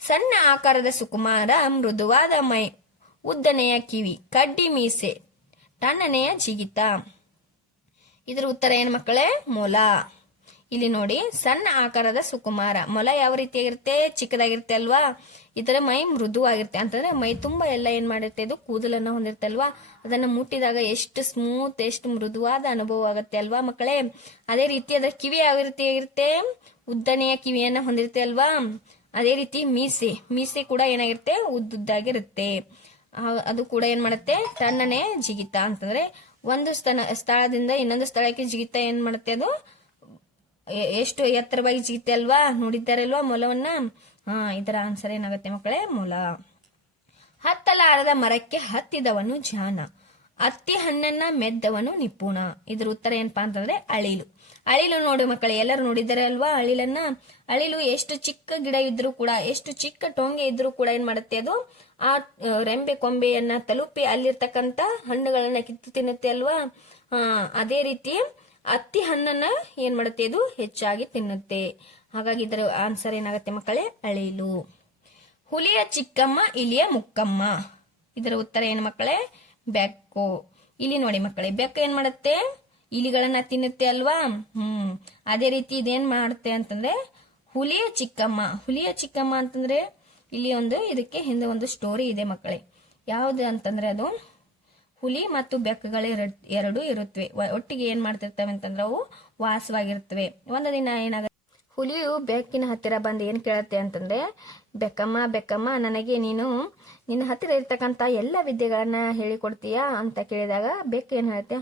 ಸಣ್ಣ ಆಕಾರದ ಸುಕುಮಾರ, ಮೃದುವಾದ ಮೈ, ಉದ್ದನೆಯ ಕಿವಿ, ಕಡ್ಡಿ ಮೀಸೆ, ತಣ್ಣನೆಯ ಜಿಗಿತ. ಇದರ ಉತ್ತರ ಏನ್ ಮಕ್ಕಳೇ, ಮೊಲ. ಇಲ್ಲಿ ನೋಡಿ, ಸಣ್ಣ ಆಕಾರದ ಸುಕುಮಾರ. ಮೊಲ ಯಾವ ರೀತಿಯಾಗಿರುತ್ತೆ, ಚಿಕ್ಕದಾಗಿರುತ್ತೆ ಅಲ್ವಾ. ಇದರ ಮೈ ಮೃದುವಾಗಿರುತ್ತೆ ಅಂತಂದ್ರೆ ಮೈ ತುಂಬಾ ಎಲ್ಲ ಏನ್ ಮಾಡಿರುತ್ತೆ, ಇದು ಕೂದಲನ್ನ ಹೊಂದಿರುತ್ತೆ ಅಲ್ವಾ. ಅದನ್ನ ಮುಟ್ಟಿದಾಗ ಎಷ್ಟು ಸ್ಮೂತ್, ಎಷ್ಟು ಮೃದುವಾದ ಅನುಭವ ಆಗುತ್ತೆ ಅಲ್ವಾ ಮಕ್ಕಳೇ. ಅದೇ ರೀತಿ ಅದರ ಕಿವಿ ಯಾವ ರೀತಿಯಾಗಿರುತ್ತೆ, ಉದ್ದನೆಯ ಕಿವಿಯನ್ನ ಹೊಂದಿರುತ್ತೆ ಅಲ್ವಾ. ಅದೇ ರೀತಿ ಮೀಸೆ ಕೂಡ ಏನಾಗಿರುತ್ತೆ, ಉದ್ದುದ್ದಾಗಿರುತ್ತೆ. ಅದು ಕೂಡ ಏನ್ ಮಾಡುತ್ತೆ, ತಣ್ಣನೆ ಜಿಗಿತ ಅಂತಂದ್ರೆ ಒಂದು ಸ್ಥಳದಿಂದ ಇನ್ನೊಂದು ಸ್ಥಳಕ್ಕೆ ಜಿಗಿತ ಏನ್ ಮಾಡುತ್ತೆ, ಅದು ಎಷ್ಟು ಎತ್ತರವಾಗಿ ಜಿಗಿತೆ ಅಲ್ವಾ. ನೋಡಿದ್ದಾರಲ್ವಾ ಮೊಲವನ್ನ. ಇದರ ಆನ್ಸರ್ ಏನಾಗುತ್ತೆ ಮಕ್ಕಳೇ, ಮೊಲ. ಹತ್ತಲಾರದ ಮರಕ್ಕೆ ಹತ್ತಿದವನು ಜಾಣ, ಅತ್ತಿ ಹಣ್ಣನ್ನ ಮೆದ್ದವನು ನಿಪುಣ. ಇದ್ರ ಉತ್ತರ ಏನಪ್ಪಾ ಅಂತಂದ್ರೆ ಅಳಿಲು. ಅಳಿಲು ನೋಡಿ ಮಕ್ಕಳೇ, ಎಲ್ಲರೂ ನೋಡಿದ್ದಾರೆ ಅಲ್ವಾ ಅಳಿಲನ್ನ. ಅಳಿಲು ಎಷ್ಟು ಚಿಕ್ಕ ಗಿಡ ಇದ್ರೂ ಕೂಡ, ಎಷ್ಟು ಚಿಕ್ಕ ಟೊಂಗೆ ಇದ್ರೂ ಕೂಡ ಏನ್ ಮಾಡುತ್ತೆ, ಅದು ಆ ರೆಂಬೆ ಕೊಂಬೆಯನ್ನ ತಲುಪಿ ಅಲ್ಲಿರ್ತಕ್ಕಂತ ಹಣ್ಣುಗಳನ್ನ ಕಿತ್ತು ತಿನ್ನುತ್ತೆ ಅಲ್ವಾ. ಅದೇ ರೀತಿ ಅತ್ತಿ ಹಣ್ಣನ್ನ ಏನ್ ಮಾಡುತ್ತೆ, ಇದು ಹೆಚ್ಚಾಗಿ ತಿನ್ನುತ್ತೆ. ಹಾಗಾಗಿ ಇದರ ಆನ್ಸರ್ ಏನಾಗುತ್ತೆ ಮಕ್ಕಳೇ, ಅಳಿಲು. ಹುಲಿಯ ಚಿಕ್ಕಮ್ಮ, ಇಲಿಯ ಮುಕ್ಕಮ್ಮ. ಇದರ ಉತ್ತರ ಏನು ಮಕ್ಕಳೇ, ಬೆಕ್ಕು. ಇಲ್ಲಿ ನೋಡಿ ಮಕ್ಕಳೇ, ಬೆಕ್ಕು ಏನ್ ಮಾಡುತ್ತೆ, ಇಲಿಗಳನ್ನ ತಿನ್ನುತ್ತೆ ಅಲ್ವಾ. ಅದೇ ರೀತಿ ಇದೇನ್ ಮಾಡುತ್ತೆ ಅಂತಂದ್ರೆ ಹುಲಿಯ ಚಿಕ್ಕಮ್ಮ. ಹುಲಿಯ ಚಿಕ್ಕಮ್ಮ ಅಂತಂದ್ರೆ ಇಲ್ಲಿ ಇದಕ್ಕೆ ಹಿಂದೆ ಒಂದು ಸ್ಟೋರಿ ಇದೆ ಮಕ್ಕಳೇ. ಯಾವ್ದು ಅಂತಂದ್ರೆ ಅದು ಹುಲಿ ಮತ್ತು ಬೆಕ್ಕುಗಳು ಎರಡು ಇರುತ್ತವೆ. ಒಟ್ಟಿಗೆ ಏನ್ ಮಾಡ್ತಿರ್ತವೆ ಅಂತಂದ್ರೆ ಅವು ವಾಸವಾಗಿರ್ತವೆ. ಒಂದು ದಿನ ಏನಾಗುತ್ತೆ, ಹುಲಿಯು ಬೆಕ್ಕಿನ ಹತ್ತಿರ ಬಂದು ಏನ್ ಕೇಳುತ್ತೆ ಅಂತಂದ್ರೆ, ಬೆಕ್ಕಮ್ಮ ನನಗೆ ನೀನು ನಿನ್ನ ಹತ್ತಿರ ಇರ್ತಕ್ಕಂತ ಎಲ್ಲ ವಿದ್ಯೆಗಳನ್ನ ಹೇಳಿಕೊಡ್ತೀಯಾ ಅಂತ ಕೇಳಿದಾಗ ಬೆಕ್ಕು ಏನ್ ಹೇಳುತ್ತೆ,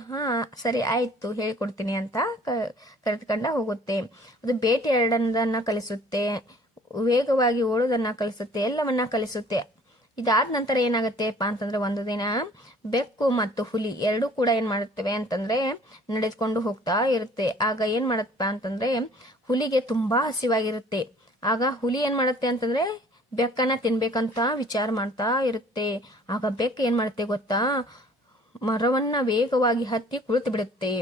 ಸರಿ ಆಯ್ತು ಹೇಳಿಕೊಡ್ತೀನಿ ಅಂತ ಕರೆದುಕೊಂಡ ಹೋಗುತ್ತೆ. ಅದು ಬೇಟೆಯಾಡೋದನ್ನ ಕಲಿಸುತ್ತೆ, ವೇಗವಾಗಿ ಓಡೋದನ್ನ ಕಲಿಸುತ್ತೆ, ಎಲ್ಲವನ್ನ ಕಲಿಸುತ್ತೆ. ಇದಾದ ನಂತರ ಏನಾಗತ್ತೆಪ್ಪ ಅಂತಂದ್ರೆ ಒಂದು ದಿನ ಬೆಕ್ಕು ಮತ್ತು ಹುಲಿ ಎರಡೂ ಕೂಡ ಏನ್ ಮಾಡುತ್ತವೆ ಅಂತಂದ್ರೆ ನಡೆದುಕೊಂಡು ಹೋಗ್ತಾ ಇರುತ್ತೆ. ಆಗ ಏನ್ ಮಾಡತ್ತಪ್ಪ ಅಂತಂದ್ರೆ ಹುಲಿಗೆ ತುಂಬಾ ಹಸಿವಾಗಿರುತ್ತೆ. ಆಗ ಹುಲಿ ಏನ್ ಮಾಡುತ್ತೆ ಅಂತಂದ್ರೆ ಬೆಕ್ಕನ್ನ ತಿನ್ಬೇಕಂತ ವಿಚಾರ ಮಾಡ್ತಾ ಇರುತ್ತೆ. ಆಗ ಬೆಕ್ಕು ಏನ್ ಮಾಡುತ್ತೆ ಗೊತ್ತಾ, ಮರವನ್ನ ವೇಗವಾಗಿ ಹತ್ತಿ ಕುಳಿತು ಬಿಡುತ್ತೆ.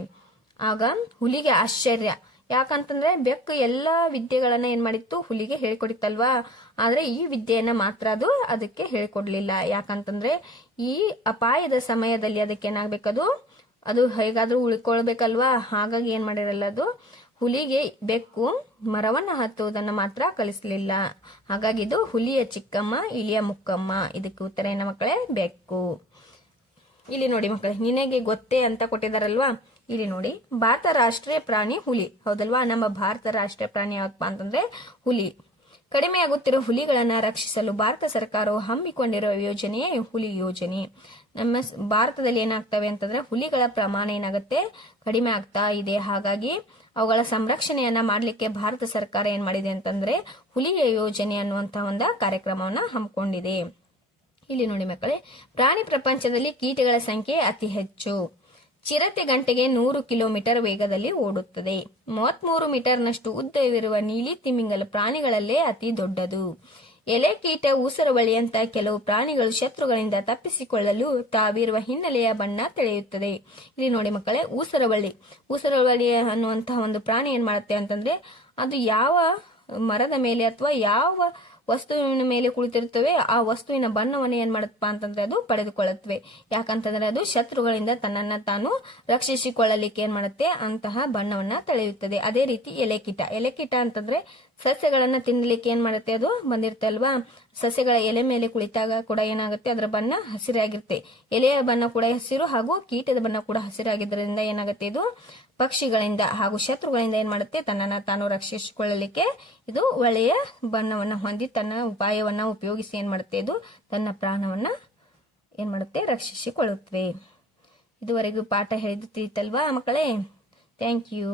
ಆಗ ಹುಲಿಗೆ ಆಶ್ಚರ್ಯ. ಯಾಕಂತಂದ್ರೆ ಬೆಕ್ಕು ಎಲ್ಲಾ ವಿದ್ಯೆಗಳನ್ನ ಏನ್ ಮಾಡಿತ್ತು, ಹುಲಿಗೆ ಹೇಳಿಕೊಡಿತ್ತಲ್ವಾ. ಆದ್ರೆ ಈ ವಿದ್ಯೆಯನ್ನ ಮಾತ್ರ ಅದು ಅದಕ್ಕೆ ಹೇಳಿಕೊಡ್ಲಿಲ್ಲ. ಯಾಕಂತಂದ್ರೆ ಈ ಅಪಾಯದ ಸಮಯದಲ್ಲಿ ಅದಕ್ಕೆ ಏನಾಗ್ಬೇಕದು, ಅದು ಹೇಗಾದ್ರೂ ಉಳ್ಕೊಳ್ಬೇಕಲ್ವಾ. ಹಾಗಾಗಿ ಏನ್ ಮಾಡಿರಲ್ಲ, ಅದು ಹುಲಿಗೆ ಬೆಕ್ಕು ಮರವನ್ನ ಹತ್ತುವುದನ್ನ ಮಾತ್ರ ಕಲಿಸ್ಲಿಲ್ಲ. ಹಾಗಾಗಿ ಇದು ಹುಲಿಯ ಚಿಕ್ಕಮ್ಮ, ಇಲಿಯ ಮುಕ್ಕಮ್ಮ. ಇದಕ್ಕೆ ಉತ್ತರ ಏನ ಮಕ್ಕಳೇ, ಬೆಕ್ಕು. ಇಲ್ಲಿ ನೋಡಿ ಮಕ್ಕಳೇ, ನಿನಗೆ ಗೊತ್ತೇ ಅಂತ ಕೊಟ್ಟಿದಾರಲ್ವಾ. ಇಲ್ಲಿ ನೋಡಿ, ಭಾರತ ರಾಷ್ಟ್ರೀಯ ಪ್ರಾಣಿ ಹುಲಿ. ಹೌದಲ್ವಾ? ನಮ್ಮ ಭಾರತ ರಾಷ್ಟ್ರೀಯ ಪ್ರಾಣಿ ಯಾವಪ್ಪ ಅಂತಂದ್ರೆ ಹುಲಿ. ಕಡಿಮೆಯಾಗುತ್ತಿರುವ ಹುಲಿಗಳನ್ನ ರಕ್ಷಿಸಲು ಭಾರತ ಸರ್ಕಾರವು ಹಮ್ಮಿಕೊಂಡಿರುವ ಯೋಜನೆಯೇ ಹುಲಿ ಯೋಜನೆ. ನಮ್ಮ ಭಾರತದಲ್ಲಿ ಏನಾಗ್ತವೆ ಅಂತಂದ್ರೆ ಹುಲಿಗಳ ಪ್ರಮಾಣ ಏನಾಗುತ್ತೆ, ಕಡಿಮೆ ಆಗ್ತಾ ಇದೆ. ಹಾಗಾಗಿ ಅವುಗಳ ಸಂರಕ್ಷಣೆಯನ್ನ ಮಾಡಲಿಕ್ಕೆ ಭಾರತ ಸರ್ಕಾರ ಏನ್ ಮಾಡಿದೆ ಅಂತಂದ್ರೆ ಹುಲಿಯ ಯೋಜನೆ ಅನ್ನುವಂತಹ ಒಂದು ಕಾರ್ಯಕ್ರಮವನ್ನ ಹಮ್ಮಿಕೊಂಡಿದೆ. ಇಲ್ಲಿ ನೋಡಿ ಮಕ್ಕಳೇ, ಪ್ರಾಣಿ ಪ್ರಪಂಚದಲ್ಲಿ ಕೀಟಗಳ ಸಂಖ್ಯೆ ಅತಿ ಹೆಚ್ಚು. ಚಿರತೆ ಗಂಟೆಗೆ 100 ಕಿಲೋಮೀಟರ್ ವೇಗದಲ್ಲಿ ಓಡುತ್ತದೆ. 33 ಮೀಟರ್ನಷ್ಟು ಉದ್ದವಿರುವ ನೀಲಿ ತಿಮಿಂಗಲ ಪ್ರಾಣಿಗಳಲ್ಲೇ ಅತಿ ದೊಡ್ಡದು. ಎಲೆ ಕೀಟ, ಊಸರವಳಿಯಂತ ಕೆಲವು ಪ್ರಾಣಿಗಳು ಶತ್ರುಗಳಿಂದ ತಪ್ಪಿಸಿಕೊಳ್ಳಲು ತಾವಿರುವ ಹಿನ್ನೆಲೆಯ ಬಣ್ಣ ತಿಳಿಯುತ್ತದೆ. ಇಲ್ಲಿ ನೋಡಿ ಮಕ್ಕಳೇ, ಊಸರವಳಿ ಅನ್ನುವಂತಹ ಒಂದು ಪ್ರಾಣಿ ಏನ್ ಮಾಡುತ್ತೆ ಅಂತಂದ್ರೆ ಅದು ಯಾವ ಮರದ ಮೇಲೆ ಅಥವಾ ಯಾವ ವಸ್ತುವಿನ ಮೇಲೆ ಕುಳಿತಿರುತ್ತವೆ ಆ ವಸ್ತುವಿನ ಬಣ್ಣವನ್ನು ಏನ್ ಮಾಡುತ್ತಪ್ಪ ಅಂತಂದ್ರೆ ಅದು ಪಡೆದುಕೊಳ್ಳುತ್ತವೆ. ಯಾಕಂತಂದ್ರೆ ಅದು ಶತ್ರುಗಳಿಂದ ತನ್ನನ್ನ ತಾನು ರಕ್ಷಿಸಿಕೊಳ್ಳಲಿಕ್ಕೆ ಏನ್ ಮಾಡುತ್ತೆ, ಅಂತಹ ಬಣ್ಣವನ್ನ ತಳೆಯುತ್ತದೆ. ಅದೇ ರೀತಿ ಎಲೆಕೀಟ ಅಂತಂದ್ರೆ ಸಸ್ಯಗಳನ್ನ ತಿನ್ನಲಿಕ್ಕೆ ಏನ್ ಮಾಡುತ್ತೆ, ಅದು ಬಂದಿರುತ್ತೆ ಅಲ್ವಾ. ಸಸ್ಯಗಳ ಎಲೆ ಮೇಲೆ ಕುಳಿತಾಗ ಕೂಡ ಏನಾಗುತ್ತೆ, ಅದರ ಬಣ್ಣ ಹಸಿರಾಗಿರುತ್ತೆ. ಎಲೆಯ ಬಣ್ಣ ಕೂಡ ಹಸಿರು ಹಾಗೂ ಕೀಟದ ಬಣ್ಣ ಕೂಡ ಹಸಿರಾಗಿದ್ದರಿಂದ ಏನಾಗುತ್ತೆ, ಇದು ಪಕ್ಷಿಗಳಿಂದ ಹಾಗೂ ಶತ್ರುಗಳಿಂದ ಏನ್ ಮಾಡುತ್ತೆ, ತನ್ನನ್ನ ತಾನು ರಕ್ಷಿಸಿಕೊಳ್ಳಲಿಕ್ಕೆ ಇದು ಒಳ್ಳೆಯ ಬಣ್ಣವನ್ನ ಹೊಂದಿ ತನ್ನ ಉಪಾಯವನ್ನ ಉಪಯೋಗಿಸಿ ಏನ್ ಮಾಡುತ್ತೆ, ಇದು ತನ್ನ ಪ್ರಾಣವನ್ನ ಏನ್ ಮಾಡುತ್ತೆ, ರಕ್ಷಿಸಿಕೊಳ್ಳುತ್ತವೆ. ಇದುವರೆಗೂ ಪಾಠ ಹೇಳಿದ್ದು ತಿಳಿತಲ್ವಾ ಮಕ್ಕಳೇ? Thank you.